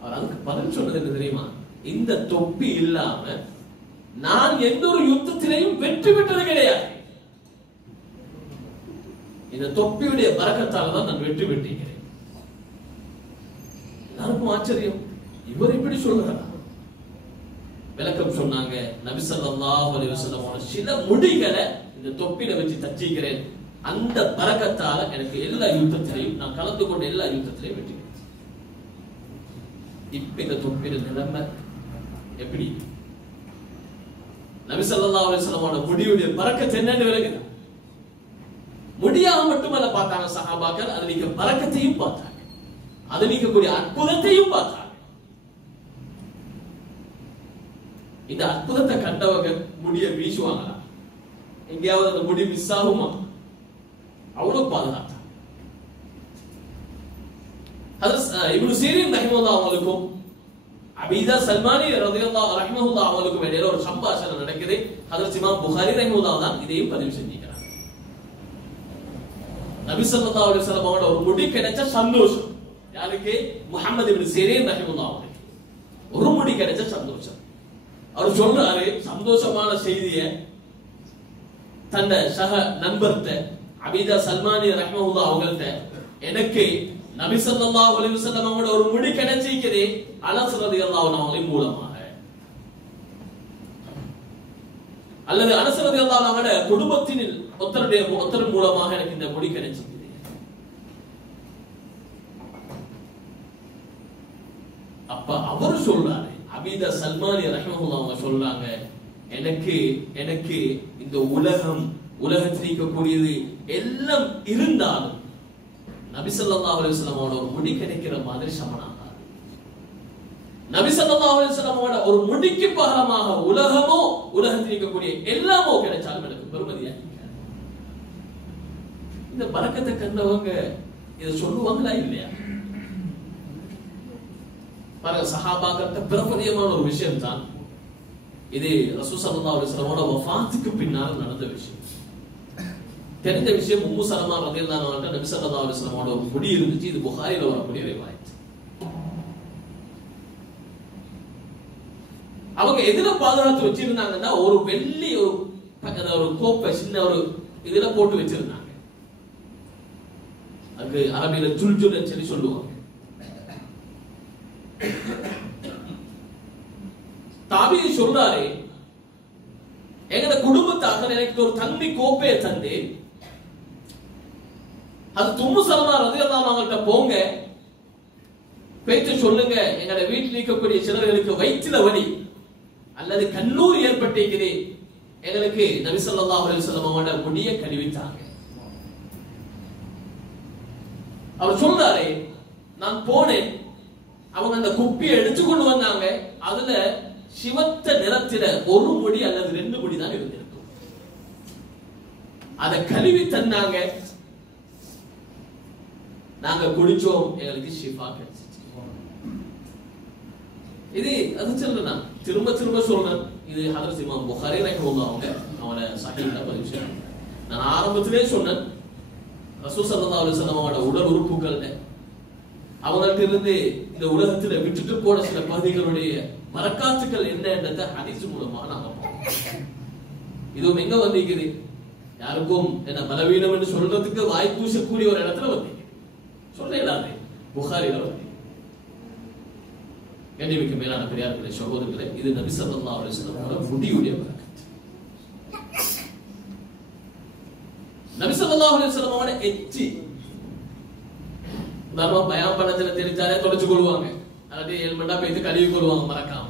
அவர் அதுக்கு பதில் சொன்னது என்ன தெரியுமா? இந்த தொப்பி இல்லாம நான் எந்த ஒரு யுத்தத்திலையும் வெற்றி பெற்றது கிடையாது. இந்த தொப்பியுடைய பரக்கத்தால தான் நான் வெற்றி பெற்றிருக்கிறேன். எல்லாருக்கும் ஆச்சரியம், இவர் இப்படி சொல்றாரா? விளக்கம் சொன்னாங்க. நபி ஸல்லல்லாஹு அலைஹி வஸல்லம் சில முடிகளை இந்த தொப்பில வச்சு தச்சிக்கிறேன். அந்த பரக்கத்தால எனக்கு எல்லா யுத்தத்திலையும் நான் கலந்து கொண்ட எல்லா யுத்தத்திலையும் வெற்றி பெற்றேன். இப்ப இந்த தொப்பில நிலைமை எப்படி? நபி ஸல்லல்லாஹு அலைஹி வஸல்லம் முடியுடைய பரக்கத் என்னன்னு விளங்குது. முடியாக மட்டுமல்ல பார்த்தாங்க சஹாபாக்கள், அது நீங்க பரக்கத்தையும் பார்த்தாங்க, அது நீக்கக்கூடிய அற்புதத்தையும் பார்த்தாங்க. இந்த அற்புதத்தை கண்டவங்க முடிய வீசுவாங்களா? எங்கேயாவது அந்த முடி மிஸ் ஆகுமா? அவ்வளவு பாதுகாத்தாங்க. இப்னு சீரின் ரஹிமஹுல்லாஹ் அவங்களுக்கும் அபீதா சல்மானி ரலியல்லாஹு ரஹிமஹுல்லாஹ் அவங்களுக்கும் இடையில ஒரு சம்பாஷணை நடக்குது. ஹஜ்ரத் இமாம் புகாரி ரஹிமஹுல்லாஹ் தான் இதையும் பதிவு செஞ்சிருக்கிறாங்க. நபி ஸல்லல்லாஹு அலைஹி வஸல்லம் அவங்களோட ஒரு முடி கிடைச்ச சந்தோஷம் யாருக்கு? முஹம்மது இப்னு சீரின் ரஹிமஹுல்லாஹ் அவங்களுக்கு ஒரு முடி கிடைச்ச சந்தோஷம். அவர் சொல்றாரு சந்தோஷமான செய்தியை தன்ன சக நண்பர்கிட்ட அபீதா சல்மானி ரஹிமஹுல்லாஹ் அவங்கள்ட்ட, எனக்கு நபி ஸல்லல்லாஹு அலைஹி வஸல்லம் அவங்களோட ஒரு முடி கிடைச்சிருக்குது அனஸ் ரலியல்லாஹு அன்ஹு மூலமாக, அல்லது அனஸ் ரலியல்லாஹு அன்ஹுவோட குடும்பத்தின் ஒருத்தர் மூலமாக எனக்கு இந்த முடி கிடைச்சிருக்குது. அப்ப அவர் சொல்றாரு, அபீதா சல்மானி ரஹிமஹுல்லாஹ் அவங்க சொல்றாங்க, எனக்கு இந்த உலகத்தில் இருக்கக்கூடியது எல்லாம் இருந்தாலும் நபி ஸல்லல்லாஹு அலைஹி வஸல்லம் ஒரு முடி கிடைக்கிற மாதிரி சமனாகாது. நபி ஸல்லல்லாஹு அலைஹி வஸல்லம் ஒரு முடிக்கு பகரமாக உலகத்தில் இருக்கக்கூடிய எல்லாமோ கிடைச்சாலும் எனக்கு பெருமதியா. இந்த பரக்கத்தை கண்டவங்க இதை சொல்லுவாங்களா இல்லையா? பாருங்க, சஹாபாக்கிட்ட பிரபலியமான ஒரு விஷயம் தான் இது. ரசூல் ஸல்லல்லாஹு அலைஹி வஸல்லம் வஃபாத்துக்கு பின்னால் நடந்த விஷயம். தெரிந்த விஷயம். உம்மு சலமா ரலியல்லாஹு அன்ஹா நபி ஸல்லல்லாஹு அலைஹி வஸல்லம் ஒரு முடி இருந்துச்சு. இது புகாரில வரக்கூடிய ரிவாயத். அவங்க எதுல பாதுகாத்து வச்சிருந்தாங்கன்னா ஒரு வெள்ளி ஒரு கோப்பை சின்ன ஒரு இதுல போட்டு வச்சிருந்தாங்க. அதுக்கு அரபியில ஜுல்ஜுல்னு சொல்லி சொல்லுவாங்க. தாபீ சொல்றாரு, எங்கட குடும்பத்தாக எனக்கு ஒரு தண்ணி கோப்பையை தந்து அது உம்மு சலமா ரலியல்லாஹு அன்ஹா போங்க, பேச்சு சொல்லுங்க, எங்கட வீட்டில் இருக்கக்கூடிய சிலர்களுக்கு வயிற்றுல வலி அல்லது கண்ணூர் ஏற்பட்டிருக்குது, எங்களுக்கு நபி ஸல்லல்லாஹு அலைஹி வஸல்லம் அவங்களோட முடிய கழுவிட்டாங்க. அவர் சொல்றாரு, நான் போனேன், அவங்க அந்த குப்பியை எடுத்துக்கொண்டு வந்தாங்க, அதுல சிவத்த நிறத்தில ஒரு முடி அல்லது 2 முடி தான் இருந்திருக்கும். அதை கழுவி தந்தாங்க, நாங்க குடிச்சோம், எங்களுக்கு ஷிஃபா கிடைச்சிச்சு. இது அது சொல்றேன், திரும்ப திரும்ப சொல்றேன். இது ஹதரத் இமாம் புகாரி ரஹ்மத்துல்லாஹி அவங்க அவங்களோட சஹீஹ்ல பதிவு செய்றாங்க. நான் ஆரம்பத்திலே சொன்னேன், ரசூல் ஸல்லல்லாஹு அலைஹி வஸல்லம் அவங்களோட உடல் உறுப்புகள் அவங்கள்ட்ட இருந்து இந்த உலகத்துல விட்டுட்டு போன சில பகுதிகளுடைய மரக்காத்துக்கள் என்னன்றத ஹதீஸ் மூலமா நாம பார்ப்போம். இதுவும் எங்க வந்திருக்குது, யாருக்கும் என்ன பலவீனம் என்று சொல்றதுக்கு வாய்ப்பூசக்கூடிய ஒரு இடத்துல வந்திருக்குது. சொல்றேன், புகாரில வந்து கண்ணியமிக்க மேலான பெரியார்களே, சகோதரர்களே, இது நபி ஸல்லல்லாஹு அலைஹி வஸல்லம் முடியுடைய பரக்கத். நபி ஸல்லல்லாஹு அலைஹி வஸல்லம் அவரோட எச்சி உதாரணமா பயான் பண்ணதுல தெரிஞ்சாலே தொலைச்சு கொள்வாங்க, அதாவது ஹெல்மெட்டா போயிட்டு கழுவி கொள்வாங்க மறக்காம.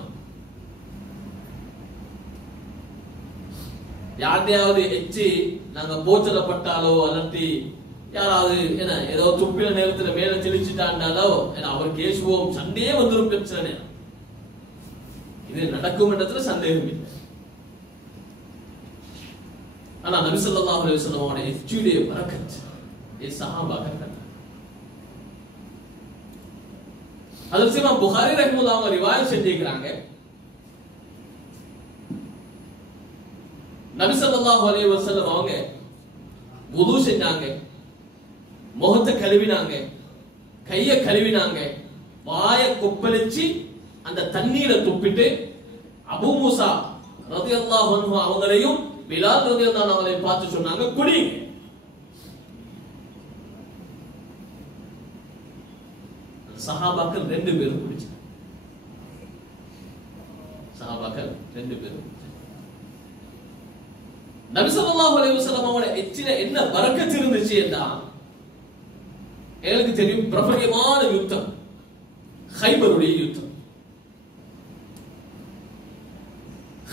யார்ட்டையாவது எச்சி நாங்க போச்சலப்பட்டாலோ அல்லது யாராவது என்ன ஏதோ துப்பின நேரத்துல மேல தெளிச்சுட்டாண்டாலோ அவர் கேசுவோம், சண்டையே வந்துடும் பிரச்சனை. இது நடக்கும் இடத்துல சந்தேகம் இல்லை. ஆனா நபி ஸல்லல்லாஹு அலைஹி வஸல்லம் அவருடைய எச்சியுடைய பரக்கத் சஹாபாக்கள் ஹதரத் இமாம் புகாரி ரஹ்மத்துல்லாஹி அவங்க ரிவாயத் செஞ்சிருக்காங்க. நபி ஸல்லல்லாஹு அலைஹி வஸல்லம் அவங்க வுது செஞ்சாங்க, முகத்தை கழுவினாங்க, கைய கழுவினாங்க, வாய கொப்பளிச்சு அந்த தண்ணீரை துப்பிட்டு அபூ மூசா ரலியல்லாஹு அன்ஹு அவங்களையும் பிலால் ரலியல்லாஹு அன்ஹு அவங்களையும் பார்த்து சொன்னாங்க, குடிங்க. சஹாபாக்கள் 2 பேரும் குடிச்சாங்க. சஹாபாக்கள் 2 பேரும். நபி ஸல்லல்லாஹு அலைஹி வஸல்லம் அவங்களோட எச்சில என்ன பரக்கத் இருந்துச்சு என்றா, எங்களுக்கு தெரியும் பிரபல்யமான யுத்தம் கைபருடைய யுத்தம்.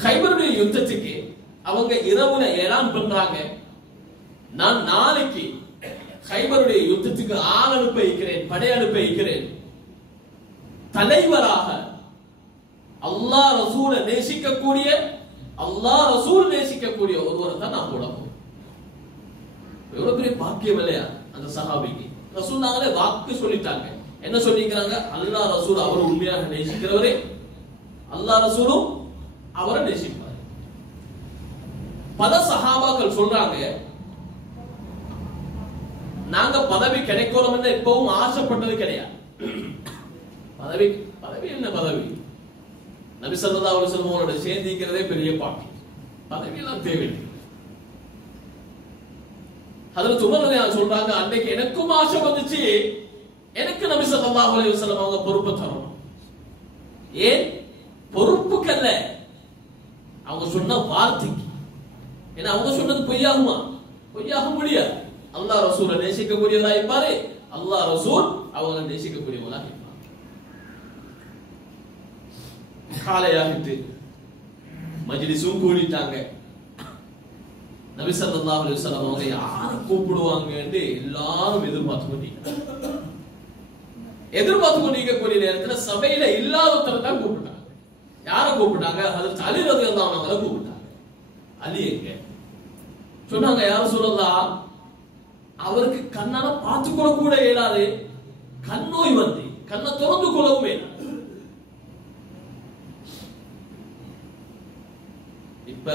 கைபருடைய யுத்தத்துக்கு அவங்க இரவுல ஏலாம் பண்றாங்க, நான் நாளைக்கு கைபருடைய யுத்தத்துக்கு ஆள் அனுப்ப இருக்கிறேன், படையனுப்ப இருக்கிறேன். தலைவராக அல்லாஹ் ரசூலை நேசிக்கக்கூடிய, அல்லாஹ் ரசூல் நேசிக்கக்கூடிய ஒருவரை தான் நான் போட போறேன். எவ்வளவு பெரிய பாக்கியம் இல்லையா அந்த சஹாபிக்கு. ரசூல் நாங்களே வாக்கு சொல்லிட்டாங்க, என்ன சொல்லிக்கிறாங்க, அல்லாஹ் ரசூல் அவர் உண்மையாக நேசிக்கிறவரே, அல்லாஹ் ரசூலும் அவரை நேசிப்பார். பல சஹாபாக்கள் சொல்றாங்க, நாங்க பதவி கிடைக்கணும் எப்பவும் ஆசைப்பட்டது கிடையாது. பதவி பதவி என்ன பதவி, நபி ஸல்லல்லாஹு அலைஹி வஸல்லம் அவரோட சேர்ந்திக்கிறதே பெரிய பாக்கி, பதவி எல்லாம் தேவையில்லை. ஹதரத் உமர் ரலியல்லாஹு சொல்றாங்க, அன்னைக்கு எனக்கும் ஆசை வந்துச்சு, எனக்கு நபி ஸல்லல்லாஹு அலைஹி வஸல்லம் அவங்க பொறுப்பு தரணும். ஏன் பொறுப்புக்கல்ல, அவங்க சொன்ன வார்த்தைக்கு. ஏன்னா அவங்க சொன்னது பொய்யாகுமா, பொய்யாக முடியாது. அல்லாஹ் ரசூலை நேசிக்கக்கூடியவரா இருப்பாரு, அல்லாஹ் ரசூல் அவங்களை நேசிக்கக்கூடியவங்களா இருப்பாங்க. காலையாகிட்டு மஜ்லிஸும் கூடிட்டாங்க. நபி ஸல்லல்லாஹு அலைஹி வஸல்லம் அவங்க யாரை கூப்பிடுவாங்கன்னு எல்லாரும் எதிர்பார்த்து கொண்டிருக்கக்கூடிய நேரத்துல சபையில இல்லாதவரை தான் கூப்பிட்டாங்க. யாரை கூப்பிட்டாங்க, ஹஜ்ரத் அலி ரலியல்லாஹு அன்ஹு கூப்பிட்டாங்க. அலி எங்க சொன்னாங்க, யார் சொல்லலாம், அவருக்கு கண்ணால பார்த்து கொள்ள கூட இயலாது, கண் நோய் வந்து கண்ணை திறந்து கொள்ளவும் இயலாது. இப்ப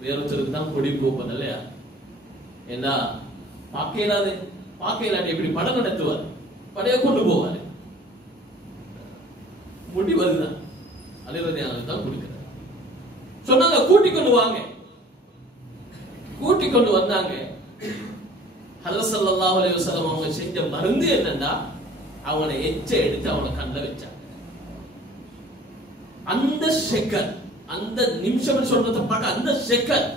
வேறொருத்தருக்கு தான் கொடி போப்பது இல்லையா, ஏன்னா பார்க்க இயலாது, பார்க்க இல்லாட்டி எப்படி படம் நடத்துவார், படையை கொண்டு போவாரு. முடிவு அதுதான், அலிரதியானது தான் கொடுக்கிறார். சொன்னாங்க கூட்டிக் கொண்டு வாங்க, கூட்டிக் கொண்டு வந்தாங்க. ஹஜ்ரத் ஸல்லல்லாஹு அலைஹி வஸல்லம் அவங்க செஞ்ச மருந்து என்னன்னா, அவனை எச்ச எடுத்து அவனை கண்ட வச்சாங்க. அந்த செகண்ட், அந்த நிமிஷம் சொல்றத பார்க்க, அந்த செகண்ட்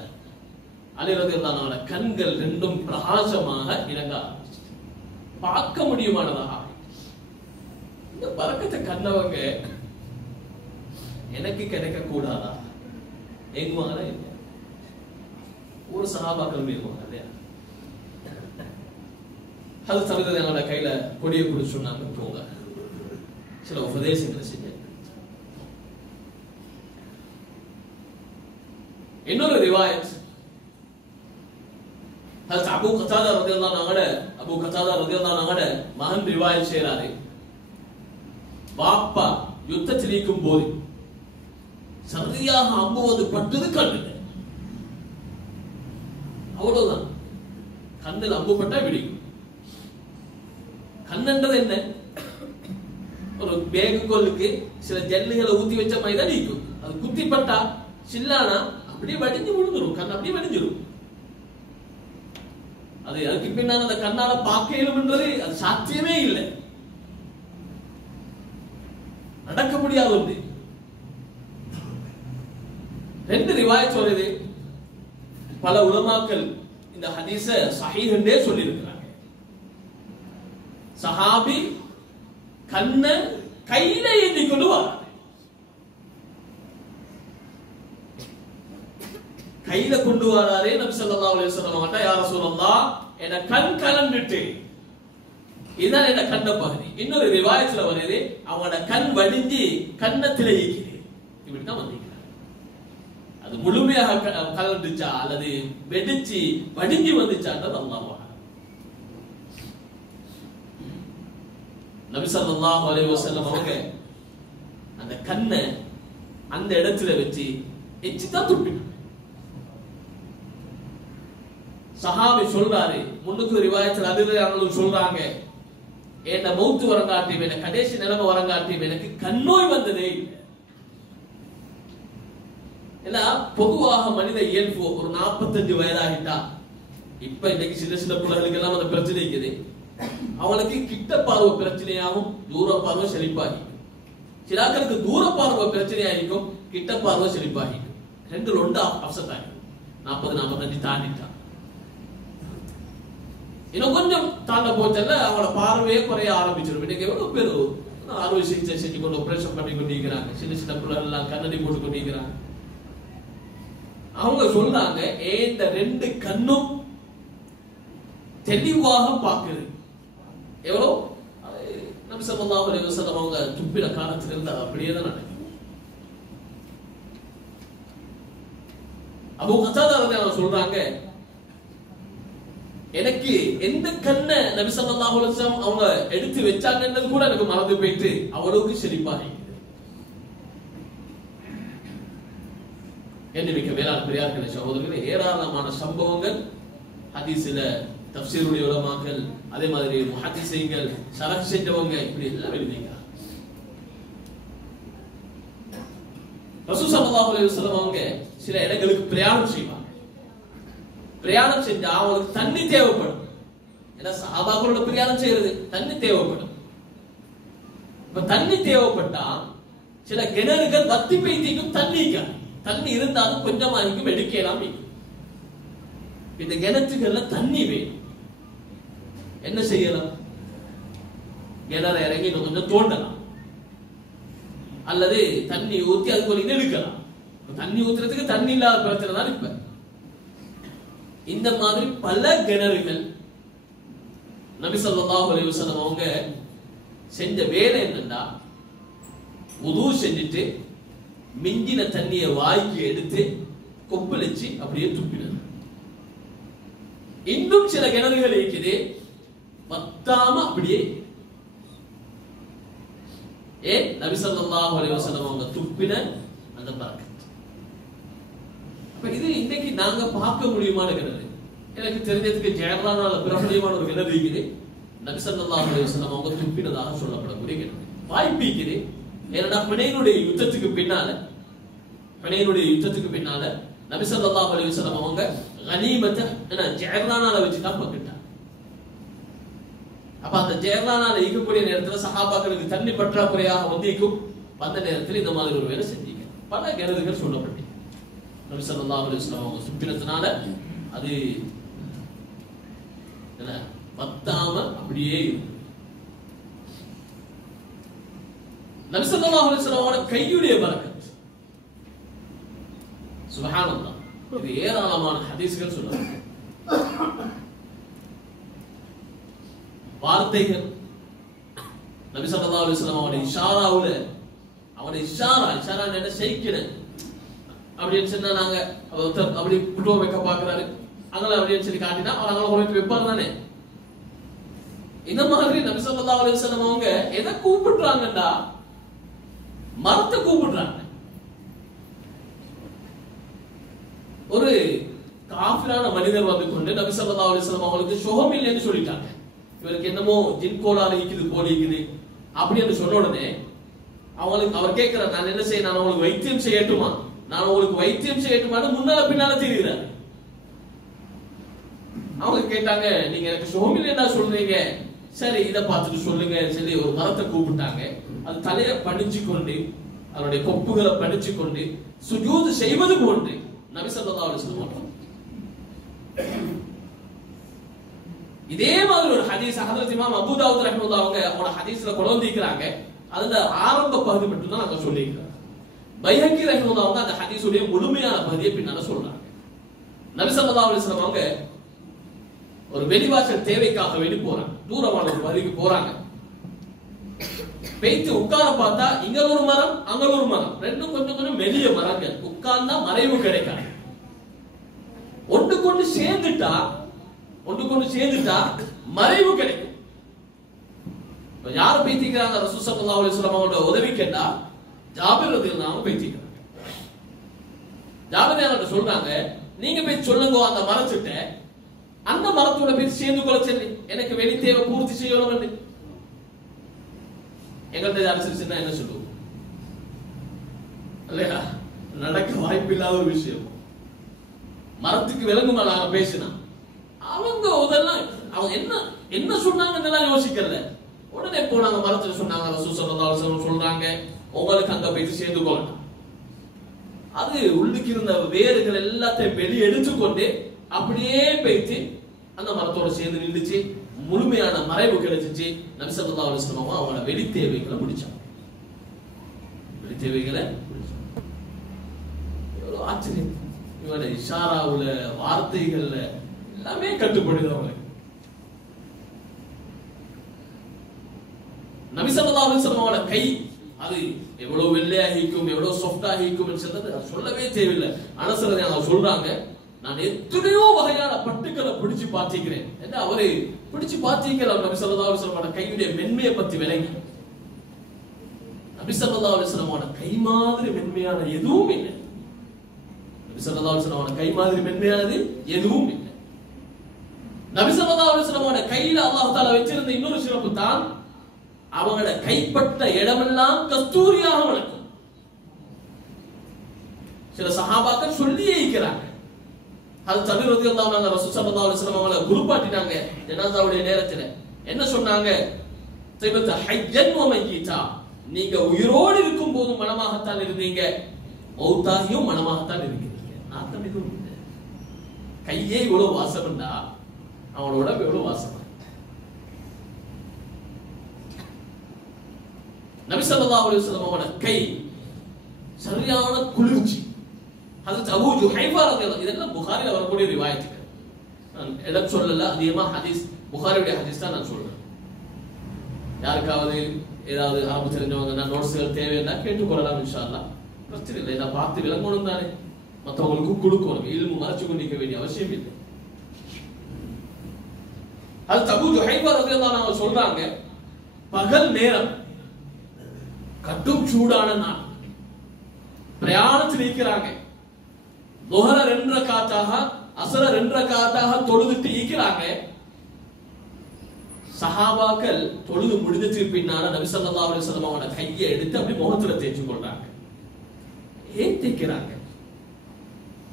அலி ரலியல்லாஹு அன்ஹு கண்கள் 2 பிரகாசமாக இறங்க ஆரம்பிச்சு, பார்க்க முடியுமானதாக. இந்த பரக்கத்தை கண்டவங்க எனக்கு கிடைக்க கூடாதா, எங்குவாங்க இல்லை. ஒரு சஹாபாக்கள் மீறுவாங்க இல்லையா? அது தவிர என்னோட கையில கொடியை கொடுத்து சொன்னாங்க, போங்க, சில உபதேசங்களை செஞ்ச. இன்னொரு ரிவாயத் அபூ கதாதா ரலியல்லாஹு அன்ஹு மகன் ரிவாயத் செய்றாரு. பாப்பா யுத்தத்தில் இருக்கும் போது சரியாக அம்பு வந்து பட்டது கண்ணுல. அவ்வளவுதான், கண்ணில் அம்பு பட்டா விடியும். கண்ணன்றது என்ன? ஒரு பேகுகோலுக்கு சில ஜல்லுகளை ஊத்தி வச்ச மாதிரி தான் நீக்கும். அது குத்தி பட்டா சில்லானா அப்படியே வடிஞ்சு விழுந்துரும், கண் அப்படியே வடிஞ்சிடும். அது அதுக்கு பின்னால அந்த கண்ணால பார்க்க இயலும்ன்றது அது சாத்தியமே இல்லை, நடக்க முடியாது ஒன்று. ரெண்டு ரிவாயத் வருது. பல உலமாக்கள் இந்த ஹதீஸ சஹீஹ் என்றே சொல்லி இருக்கிறாங்க. சஹாபி கண்ண கையில ஏந்தி கொண்டு வராங்க, கையில கொண்டு வராரே. நபி ஸல்லல்லாஹு அலைஹி வஸல்லம் அவங்கட்ட, யா ரசூலல்லாஹ், என் கண் கலண்டுட்டு, இதான் என் கண்ண பகுதி. இன்னொரு ரிவாயத்துல வருது, அவனோட கண் வடிஞ்சி கண்ணத்திலே இருக்குது. இப்படிதான் வந்திருக்கிறார். அது முழுமையாக கலந்துச்சா அல்லது வெடிச்சு வடிஞ்சு வந்துச்சான்றது அல்லாஹ் அஹ்லம். நபி ஸல்லல்லாஹு அலைஹி வஸல்லம் அவங்க அந்த கண்ணை அந்த இடத்துல வச்சு எச்சிதான் துப்பினாங்க. சஹாபி சொல்றாரு, முன்னுக்கு ரிவாயத்தில் அதிர்றாங்களும் சொல்றாங்க, என்ன மௌத்து வரங்காட்டியும் என்ன கடைசி நிலைமை வரங்காட்டியும் எனக்கு கண்ணோய் வந்ததே இல்லை. ஏன்னா பொதுவாக மனித இயல்பு ஒரு 45 வயதாகிட்டா, இப்ப இன்னைக்கு சில சில பிள்ளைகளுக்கு எல்லாம் அந்த பிரச்சனை இருக்குது. அவளுக்கு கிட்ட பார்வை பிரச்சனையாகும், தூர பார்வை செழிப்பாகி. சிலாக்களுக்கு தூர பார்வை பிரச்சனையாகிக்கும், கிட்ட பார்வை செழிப்பாகிக்கும். ரெண்டு ஒன்று அப்செட் ஆகிடும். 40-45 தாண்டிட்டா. இன்னும் கொஞ்சம் தாண்ட போச்சல்ல அவங்களோட பார்வையே குறைய ஆரம்பிச்சிடும். இன்னைக்கு எவ்வளவு பேர் அறுவை சிகிச்சை செஞ்சு கொண்டு ஆபரேஷன் பண்ணி கொண்டிருக்கிறாங்க, சின்ன சின்ன பிள்ளைகள் எல்லாம் கண்ணடி போட்டு கொண்டிருக்கிறாங்க. அவங்க சொல்றாங்க, இந்த ரெண்டு கண்ணும் தெளிவாக பார்க்குது. எவ்வளோ நபி ஸல்லல்லாஹு அலைஹி வஸல்லம் அவங்க துப்பின காலத்துல இருந்து அப்படியே தான் நடக்கும். அபூ கதாதா ரலியல்லாஹு சொல்றாங்க, எனக்கு எந்த கண்ணை நபி ஸல்லல்லாஹு அலைஹி வஸல்லம் அவங்க எடுத்து வச்சாங்கன்றது கூட எனக்கு மறந்து போயிட்டு அவ்வளவுக்கு செழிப்பாக. என்ன மிக வேளாண் பெரியார்களே சகோதரர்களே, ஏராளமான சம்பவங்கள் ஹதீஸ்ல தஃப்சீருடைய உலமாக்கள், அதே மாதிரி முஹத்திஸீன்கள், ஷரஹ் செஞ்சவங்க இப்படி எல்லாம் எழுதிக்கிறாங்க. ரசூல் ஸல்லல்லாஹு அலைஹி வஸல்லம் அவங்க சில இடங்களுக்கு பிரயாணம் செய்வாங்க. பிரயாணம் செஞ்சா அவங்களுக்கு தண்ணி தேவைப்படும். ஏன்னா சஹாபாக்களோட பிரயாணம் செய்யறது தண்ணி தேவைப்படும். இப்ப தண்ணி தேவைப்பட்டா சில கிணறுகள் வத்தி பெய்திக்கும் தண்ணிக்காது. தண்ணி இருந்தாலும் கொஞ்சமாகிக்கும் எடுக்கலாம். இந்த கிணற்றுகள்ல தண்ணி வேணும். என்ன செய்யலாம்? கிணறு இறங்கி இன்னும் கொஞ்சம் தோண்டலாம், அல்லது தண்ணி ஊத்தி அது கொஞ்சம் இழுக்கலாம். தண்ணி ஊத்துறதுக்கு தண்ணி இல்லாத பிரச்சனை தான் இப்ப. இந்த மாதிரி பல கிணறுகள். நபி ஸல்லல்லாஹு அலைஹி வஸல்லம் அவங்க செஞ்ச வேலை என்னன்னா, வுது செஞ்சுட்டு மிஞ்சின தண்ணியை வாய்க்கு எடுத்து கொப்பளிச்சு அப்படியே துப்பினார். இன்னும் சில கிணறுகள் இருக்குது, வத்தாம அப்படியே. நபி ஸல்லல்லாஹு அலைஹி வஸல்லம் அவங்க துப்பின அந்த பரக்கத். இது இன்னைக்கு நாங்க பார்க்க முடியுமான கிணறு. எனக்கு தெரிஞ்சதுக்கு ஜெயலலிதாவால பிரபலியமான ஒரு கிணறு இருக்குது. நபி ஸல்லல்லாஹு அலைஹி வஸல்லம் அவங்க துப்பினதாக சொல்லப்படக்கூடிய கிணறு. வாய்ப்பு இருக்குது. ஏன்னா ஹுனைனுடைய யுத்தத்துக்கு பின்னால நபி ஸல்லல்லாஹு அலைஹி வஸல்லம் அவங்க கனிமத்தை ஜெயலலிதாவால வச்சு தான் பங்கிட்டாங்க. அப்ப அந்த ஜெயலலிதாவால இருக்கக்கூடிய நேரத்தில் சஹாபாக்களுக்கு தண்ணி பற்றாக்குறையாக வந்த நேரத்தில் இந்த மாதிரி ஒரு வேலை செஞ்சீங்க. பல கிணறுகள் சொல்லப்பட்டீங்க. நபி ஸல்லல்லாஹு அலைஹி வஸல்லம் அவங்க சுப்பினத்தினால அது வத்தாம அப்படியே இருக்கு. நபி ஸல்லல்லாஹு அலைஹி வஸல்லம் கையுடைய பரக்கத், சுப்ஹானல்லாஹ். இது ஏராளமான ஹதீஸ்கள் சொல்றாங்க. வார்த்தைகள் நபி ஸல்லல்லாஹு அலைஹி வஸல்லம் அவருடைய இஷாராவுல அவருடைய இஷாரா என்ன செய்கிறேன் அப்படின்னு சொன்னா நாங்க அப்படி புட்டோ வைக்க பாக்குறாரு அங்கே அப்படின்னு சொல்லி காட்டினா அவர் அங்கே கொண்டு வைப்பார் தானே. இந்த மாதிரி நபி ஸல்லல்லாஹு அலைஹி வஸல்லம் அவங்க எதை கூப்பிடுறாங்கடா மரத்தை கூப்பிடுறாங்க. ஒரு காஃபிரான மனிதர் வந்து கொண்டு நபி ஸல்லல்லாஹு அலைஹி வஸல்லம் அவங்களுக்கு சுகம் இல்லைன்னு சொல்லிட்டாங்க. இவருக்கு என்னமோ ஜின் கோளாறு இருக்குது போல இருக்குது அப்படின்னு சொன்ன உடனே அவங்களுக்கு அவர் கேட்கிறார், நான் என்ன செய்ய, நான் உங்களுக்கு வைத்தியம் செய்யட்டுமா, நான் உங்களுக்கு வைத்தியம் செய்யட்டுமான்னு முன்னால பின்னால தெரியுறாரு. அவங்க கேட்டாங்க, நீங்க எனக்கு சுகம் இல்லைன்னா சொல்றீங்க, சரி இதை பார்த்துட்டு சொல்லுங்க சொல்லி ஒரு மரத்தை கூப்பிட்டாங்க. அது தலையை பணிச்சு கொண்டு அவருடைய கொப்புகளை பணிச்சு கொண்டு சுஜூது செய்வது போன்று நபி ஸல்லல்லாஹு அலைஹி வஸல்லம் இதே மாதிரி ஒரு ஹதீஸ் ஹஜ்ரத் இமாம் அபூ தாவூத் ரஹ்மத்துல்லாஹி அவங்க அவரோட ஹதீஸ்ல கொண்டு வந்திருக்காங்க. அதுல ஆரம்ப பகுதி மட்டும் தான் நாங்க சொல்லியிருக்கிறோம். பைஹக்கி ரஹ்மத்துல்லாஹி அவங்க அந்த ஹதீஸுடைய முழுமையான பகுதியை பின்னால சொல்றாங்க. நபி ஸல்லல்லாஹு அலைஹி வஸல்லம் அவங்க ஒரு வெளிவாசல் தேவைக்காக வேண்டி போறாங்க. தூரமான ஒரு பகுதிக்கு போறாங்க. பேச்சு உட்கார பார்த்தா இங்க ஒரு மரம் அங்க ஒரு மரம், ரெண்டும் கொஞ்சம் கொஞ்சம் மெலிய மரங்கள். உட்கார்ந்தா மறைவு கிடைக்காது. ஒன்று கொண்டு சேர்ந்துட்டா மறைவு கிடைக்கும். யார் பேசிக்கிறாங்க? ரசூல் ஸல்லல்லாஹு அலைஹி வஸல்லம் அவங்களோட உதவி கேட்டா ஜாபிர் ரலியல்லாஹு அன்ஹு பேசிக்கிறாங்க. ஜாபிர் என்ன சொல்றாங்க, நீங்க போய் சொல்லுங்க அந்த மரத்திட்ட, அந்த மரத்தோட போய் சேர்ந்து கொள்ள சொல்லி எனக்கு வெளி தேவை பூர்த்தி செய்யணும். எங்கள்கிட்ட அரசிச்சுன்னா என்ன சொல்லுவோம் இல்லையா? நடக்க வாய்ப்பு இல்லாத ஒரு விஷயம். மரத்துக்கு விளங்குமா நாங்க பேசினா? அவங்க அதெல்லாம் அவங்க என்ன சொன்னாங்கன்னு யோசிக்கல. உடனே போனாங்க மரத்துல சொன்னாங்க, ரசூல் ஸல்லல்லாஹு அலைஹி வஸல்லம் சொல்றாங்க உங்களுக்கு அங்க போய் சேர்ந்து கொள்ளலாம். அது உள்ளுக்கு இருந்த வேர்கள் எல்லாத்தையும் வெளியே எடுத்துக்கொண்டு அப்படியே போயிட்டு அந்த மரத்தோட சேர்ந்து நின்றுச்சு. முழுமையான மறைவு கிடைச்சிச்சு. நபி ஸல்லல்லாஹு அலைஹி வஸல்லம் அவங்களோட வெளி தேவைகளை முடிச்சாங்க. வெளி தேவைகளை எவ்வளவு ஆச்சரியம்! இவன இஷாராவுல வார்த்தைகள்ல எல்லாமே கட்டுப்படுது அவங்களுக்கு. நபி ஸல்லல்லாஹு அலைஹி வஸல்லம் அவங்களோட கை அது எவ்வளவு வெள்ளையாகிக்கும் எவ்வளவு சாஃப்டாகிக்கும் சொல்லவே தேவையில்லை. அனசரதை அவங்க சொல்றாங்க, நான் எத்தனையோ வகையான பட்டுக்களை பிடிச்சு பார்த்திக்கிறேன். அவரு பிடிச்சு பார்த்திருக்கிறார். நபி ஸல்லல்லாஹு அலைஹி வஸல்லம் கையுடைய மென்மையை பத்தி விளங்கி, நபி ஸல்லல்லாஹு அலைஹி வஸல்லம் கை மாதிரி மென்மையான எதுவும் இல்லை. நபி ஸல்லல்லாஹு அலைஹி வஸல்லம் கை மாதிரி மென்மையானது எதுவும் இல்லை. நபி ஸல்லல்லாஹு அலைஹி வஸல்லம் கையில அல்லாஹ் தஆலா வச்சிருந்த இன்னொரு சிறப்பு தான், அவங்களோட கைப்பட்ட இடமெல்லாம் கஸ்தூரியாக வளர்க்கும். சில சஹாபாக்கள் சொல்லியே இருக்கிறாங்க. அது தபீர் ரலியல்லாஹு அன்ஹு ரசூல் ஸல்லல்லாஹு அலைஹி வஸல்லம் அவங்களை குருப்பாட்டினாங்க ஜனாஸாவுடைய நேரத்துல. என்ன சொன்னாங்க? திபத ஹய்யன் வ மய்யிதா, நீங்க உயிரோடு இருக்கும் போது மனமாகத்தான் இருந்தீங்க, மௌத்தாகியும் மனமாகத்தான் இருக்கிறீங்க. நாத்தம் எதுவும் இல்லை. கையே இவ்வளவு வாசம்டா, அவனோட உடம்பு எவ்வளவு வாசம். நபி ஸல்லல்லாஹு அலைஹி வஸல்லம் அவரோட கை சரியான குளிர்ச்சி. ஹஜ்ரத் அபூ ஜுஹைஃபா ரலியல்லாஹு, இதெல்லாம் புகாரில வரக்கூடிய ரிவாயத்துகள். நான் இடம் சொல்லல, அதிகமா ஹதீஸ் புகாரியுடைய ஹதீஸ் தான் நான் சொல்றேன். யாருக்காவது ஏதாவது அரபு தெரிஞ்சவங்க நான் நோட்ஸ்கள் தேவைன்னா கேட்டுக்கொள்ளலாம் இன்ஷா அல்லாஹ். பிரச்சனை இல்லை, இதை பார்த்து விளங்கணும் தானே, மற்றவங்களுக்கும் கொடுக்கணும். இல்மு மறைச்சு கொண்டிருக்க வேண்டிய அவசியம் இல்லை. ஹஜ்ரத் அபூ ஜுஹைஃபா ரலியல்லாஹு அன்ஹு சொல்றாங்க, பகல் நேரம் கடும் சூடான நாள், பிரயாணத்தில் இருக்கிறாங்க. லுஹர 2 ரக்காத்தாக அஸ்ர 2 ரக்காத்தாக தொழுதுட்டு இருக்கிறாங்க. சஹாபாக்கள் தொழுது முடிஞ்சதுக்கு பின்னால நபி ஸல்லல்லாஹு அலைஹி வஸல்லம் அவரோட கையை எடுத்து அப்படி முகத்துல தேய்ச்சு கொள்றாங்க. ஏன் தேய்க்கிறாங்க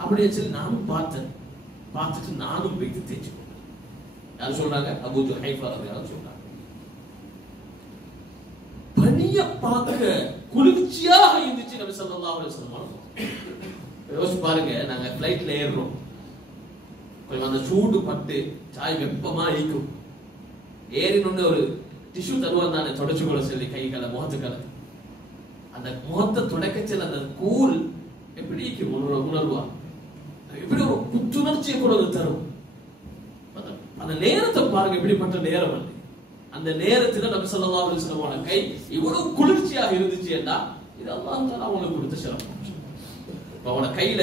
அப்படியே சொல்லி நானும் பார்த்துட்டு நானும் போய் தேய்ச்சு கொள்றேன். யார் சொல்றாங்க? அபூ ஜுஹைஃபா ரலியல்லாஹு அன்ஹு சொல்றாங்க. பனிய பார்க்க குளிர்ச்சியாக இருந்துச்சு நபி ஸல்லல்லாஹு அலைஹி வஸல்லம். யோசிச்சு பாருங்க, நாங்க ஃளைட்ல ஏறுறோம், கொஞ்சம் அந்த சூடு பட்டு சாய் வெப்பமா இருக்கும். ஏறினொன்னு ஒரு டிஷ்யூ தருவான் தானே தொடச்சு கொள்ள சொல்லி கைகளை முகத்துக்களை, அந்த முகத்தை துடைக்க செல்ல அந்த கூல் எப்படி உணர்வா எப்படி புத்துணர்ச்சியை கூட அது தரும். அந்த நேரத்தை பாருங்க, எப்படிப்பட்ட நேரம் அது. அந்த நேரத்தில் நபி ஸல்லல்லாஹு அலைஹி வஸல்லம் கை இவ்வளவு குளிர்ச்சியாக இருந்துச்சு என்றா இது அல்லாஹ் தஆலா அவங்களுக்கு கொடுத்த சிறப்பு. அவனோட கையில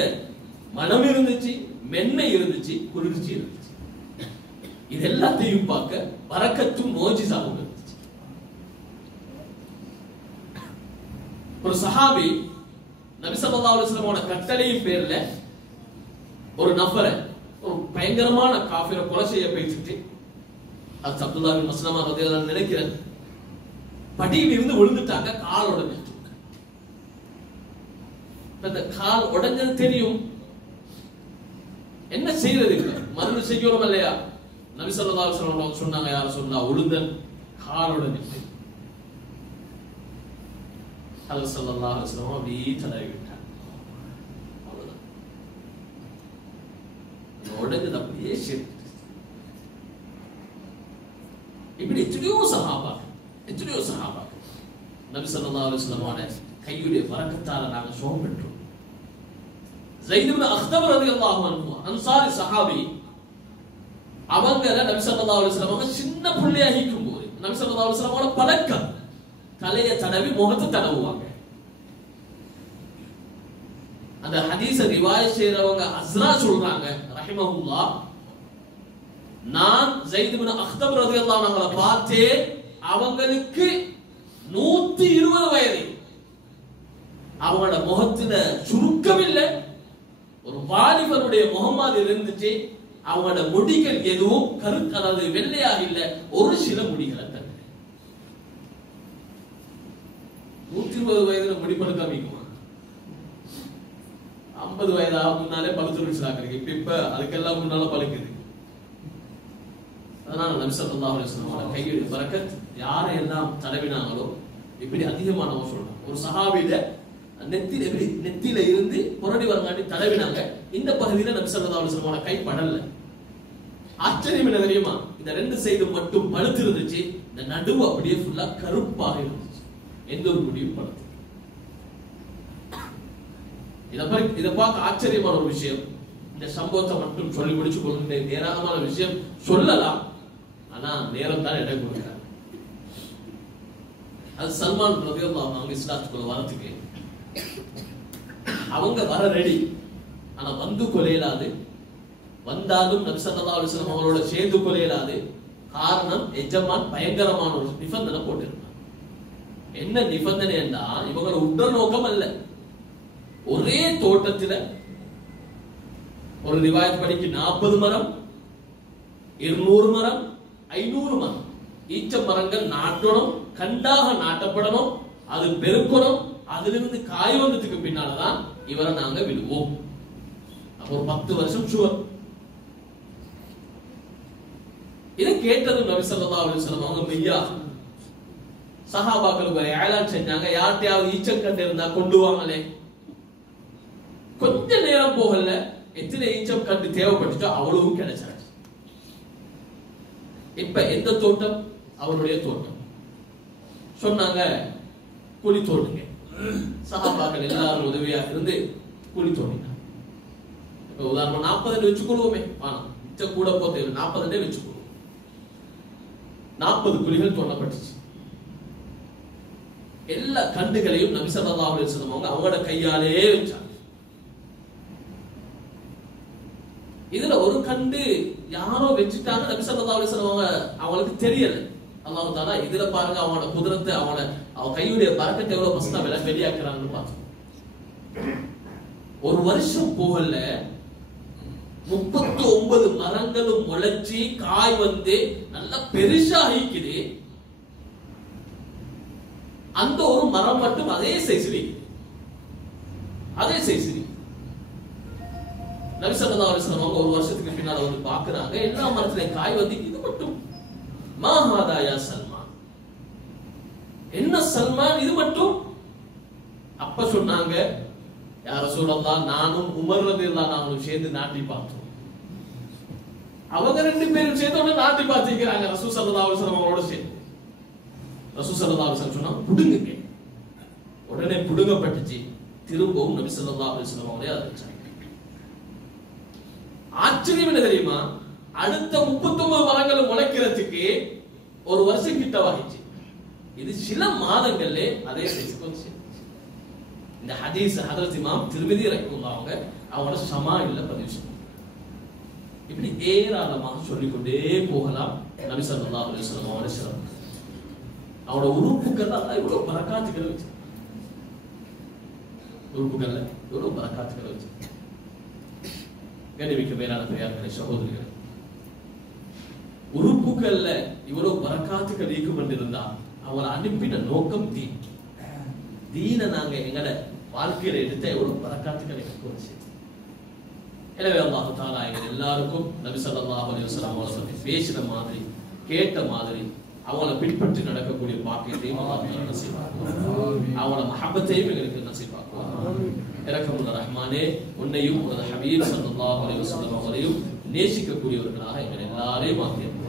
மனம் இருந்துச்சு, மென்மை இருந்துச்சு, குளிர்ச்சி இருந்துச்சு. இது எல்லாத்தையும் பார்க்க பரக்கத்தும் மோஜிசாவும் இருந்துச்சு. ஒரு சஹாபி நபி ஸல்லல்லாஹு அலைஹி வஸல்லம் கட்டளையின் பேர்ல ஒரு நபரை, ஒரு பயங்கரமான காஃபிரை கொலை செய்ய போயிட்டு, அது அப்துல்லாஹ் பின் மஸ்லமா ரலியல்லாஹு அன்ஹு நினைக்கிறேன், படியில் இருந்து விழுந்துட்டாங்க, கால் உடைஞ்சிட்டு. அந்த கால் உடைஞ்சது தெரியும், என்ன செய்யறது? மருந்து செய்யணும் இல்லையா? நபி ஸல்லல்லாஹு அலைஹி வஸல்லம் சொன்னாங்க, யார சொன்னா உளுந்தன் கால் உடைஞ்சிட்டு. அது ஸல்லல்லாஹு அலைஹி வஸல்லம் அப்படியே தடவி விட்டாங்க. அவ்வளவுதான், உடைஞ்சது அப்படியே சரி. இப்படி எத்தனையோ சஹாபா நபி ஸல்லல்லாஹு அலைஹி வஸல்லம் கையுடைய பரக்கத்தால நாங்க சுகம் பெற்றோம். ஸைத் இப்னு அக்தப் ரலியல்லாஹு அன்ஹு அன்சாரி சஹாபி, அவங்க நபி ஸல்லல்லாஹு அலைஹி வஸல்லம் சின்ன புள்ளையா இருக்கும்போது நபி ஸல்லல்லாஹு அலைஹி வஸல்லம் பழக்கம் தலையை தடவி முகத்தை தடவுவாங்க. அந்த ஹதீஸ ரிவாயத் செய்றவங்க அஸ்ரா சொல்றாங்க ரஹிமஹுல்லாஹ், நான் ஸைத் இப்னு அக்தப் ரலியல்லாஹு அன்ஹு பார்த்தேன், அவங்களுக்கு 120 வயது. அவங்களோட முகத்துல சுருக்கம் இல்லை, ஒரு வாலிபருடைய முகமாதி இருந்துச்சு. அவங்களோட முடிகள் எதுவும் கருத்து, அதாவது வெள்ளையாக இல்லை, ஒரு சில முடிகளை தவிர. 120 வயதுல முடிப்பெடுக்க அமைக்குமா? 50 வயதாக முன்னாலே பழுத்துருச்சாங்க. இப்ப அதுக்கெல்லாம் முன்னால பழுக்குது. அதனால நபி ஸல்லல்லாஹு அலைஹி வஸல்லம் கையுடைய பரக்கத் யாரையெல்லாம் தடவினாங்களோ இப்படி அதிகமானவங்க சொல்றாங்க. ஒரு சஹாபியில நெத்தியில இருந்து புரடி வரங்காட்டி தடவினாங்க. இந்த பகுதியில நபி ஸல்லல்லாஹு அலைஹி வஸல்லம் கை படல. ஆச்சரியம் என்ன தெரியுமா? இந்த 2 சைடு மட்டும் பழுத்து இருந்துச்சு, இந்த நடுவு அப்படியே ஃபுல்லா கருப்பாக இருந்துச்சு, எந்த ஒரு முடியும் பழுத்து. இதை பார்க்க ஆச்சரியமான ஒரு விஷயம். இந்த சம்பவத்தை மட்டும் சொல்லி முடிச்சு கொண்டு ஏராளமான விஷயம் சொல்லலாம், ஆனா நேரம் தான் இடம் கொடுக்கிறார். அது சல்மான் ரலியல்லாஹு அன்ஹு அவங்க இஸ்லாத்துக்குள்ள வரதுக்கு அவங்க வர ரெடி, ஆனா வந்து கொலையிலாது, வந்தாலும் நபி ஸல்லல்லாஹு அலைஹி வஸல்லம் அவங்களோட சேர்ந்து கொலையிலாது. காரணம், எஜமான் பயங்கரமான ஒரு நிபந்தனை போட்டிருந்தார். என்ன நிபந்தனை என்றா, இவங்களோட உடல் நோக்கம் அல்ல, ஒரே தோட்டத்தில் ஒரு ரிவாயத் படிக்கு 40 மரம், 200 மரம், 500 மரம் ஈச்ச மரங்கள் நாட்டணும், கண்டாக நாட்டப்படணும், அது பெருக்கணும். அதிலிருந்து காய் வந்ததுக்கு பின்னால்தான் இவரை நாங்க விடுவோம். அப்போ ஒரு 10 வருஷம் சுவர். இதை கேட்டதும் நபி ஸல்லல்லாஹு அலைஹி வஸல்லம் அவங்க மெய்யா சஹாபாக்களுக்கு ஒரு ஏலான் செஞ்சாங்க, யார்ட்டையாவது ஈச்சக்கண்டு இருந்தா கொண்டு வாங்களே. கொஞ்ச நேரம் போகல, எத்தனை ஈச்சம் கண்டு தேவைப்பட்டுச்சோ அவ்வளவும் கிடைச்சாச்சு. இப்ப எந்த தோட்டம்? அவருடைய தோட்டம். சொன்னாங்க, குழி தோண்டுங்க. சஹாபாக்கள் எல்லாரும் உதவியாக இருந்து குழி தோண்டினாங்க. இப்ப உதாரணம் 40 வச்சுக்கொள்வோமே, கூட போது 40 வச்சுக்கொள்வோம். 40 குழிகள் தோண்டப்பட்டுச்சு. எல்லா கண்டுகளையும் நபி ஸல்லல்லாஹு அலைஹி வஸல்லம் அவங்களோட கையாலே வச்சாங்க. இதுல ஒரு கண்டு யாரோ வச்சுட்டாங்க, நபி ஸல்லல்லாஹு அலைஹி வஸல்லம் அவங்களுக்கு தெரியல. அல்லாஹ் தஆலா இதுல பாருங்க அவங்களோட குதிரத்தை, அவ கையுடைய பரக்கத்தை எவ்வளவு மஸ்தா வெளியாக்குறாங்கன்னு பார்த்தோம். ஒரு வருஷம் போகல, 39 மரங்களும் முளைச்சி காய் வந்து நல்லா பெருசாகிக்குது. அந்த ஒரு மரம் மட்டும் அதே சைஸ்ல, அதே சைஸ்ல. நபி ஸல்லல்லாஹு அலைஹி வஸல்லம் ஒரு வருஷத்துக்கு பின்னால வந்து பாக்குறாங்க, எல்லா மரத்திலையும் காய் வந்து, இது மட்டும் மா ஹாதா யா சல்மான், என்ன சல்மான் இது மட்டும்? அப்ப சொன்னாங்க, யா ரசூலல்லாஹ், நானும் உமர் ரலியல்லாஹு அன்ஹு சேர்ந்து நாட்டி பார்த்தோம். அவங்க 2 பேரும் சேர்ந்து நாட்டி பார்த்திருக்கிறாங்க ரசூல் ஸல்லல்லாஹு அலைஹி வஸல்லம் அவங்களோட சேர்ந்து. ரசூல் ஸல்லல்லாஹு அலைஹி வஸல்லம் சொன்னாங்க, புடுங்குங்க. உடனே புடுங்கப்பட்டுச்சு. திரும்பவும் நபி ஸல்லல்லாஹு அலைஹி வஸல்லம் அவங்களே அதை வச்சாங்க. ஆச்சரியம் என்ன தெரியுமா? அடுத்த 39 மரங்களும் முளைக்கிறதுக்கு ஒரு வருஷம் கிட்ட ஆகிச்சு. இது சில மாதங்கள்ல அதே சைஸ்க்கு வந்து. இந்த ஹதீஸ் ஹதரத் இமாம் திர்மிதி ரஹ்மத்துல்லாஹி அவங்க அவங்களோட ஷமாயில்ல பதிவு செய்றாங்க. இப்படி ஏராளமாக சொல்லிக்கொண்டே போகலாம். நபி ஸல்லல்லாஹு அலைஹி வஸல்லம் அவரோட உறுப்புகள் அல்லாஹ் இவ்வளவு பரக்காத்துக்களை வச்சு, உறுப்புகள்ல இவ்வளவு பரக்காத்துக்களை வச்சு. கண்ணியமிக்க மேலான பெரியார்களே, சகோதரிகளே, உறுப்புகள்ல இவ்வளவு பரக்காத்துக்கள் இருக்கும் என்றிருந்தா அவரை அனுப்பின நோக்கம் தீன். தீனை நாங்க எங்கட வாழ்க்கையில எடுத்த எவ்வளவு பரக்காத்துக்களை வச்சு. எனவே அல்லாஹ் தஆலா எங்கள் எல்லாருக்கும் நபி ஸல்லல்லாஹு அலைஹி வஸல்லம் அவங்களை பற்றி பேசின மாதிரி கேட்ட மாதிரி அவங்களை பின்பற்றி நடக்கக்கூடிய பாக்கியத்தையும் அல்லாஹ் நசீபாக்குவான். அவங்களோட மஹப்பத்தையும் எங்களுக்கு நசீபாக்குவான். இரக்கமுள்ள ரஹ்மானே, உன்னையும் உனது ஹபீப் ஸல்லல்லாஹு அலைஹி வஸல்லம் அவர்களையும் நேசிக்கக்கூடியவர்களாக எங்கள் எல்லாரையும் ஆக்கியது.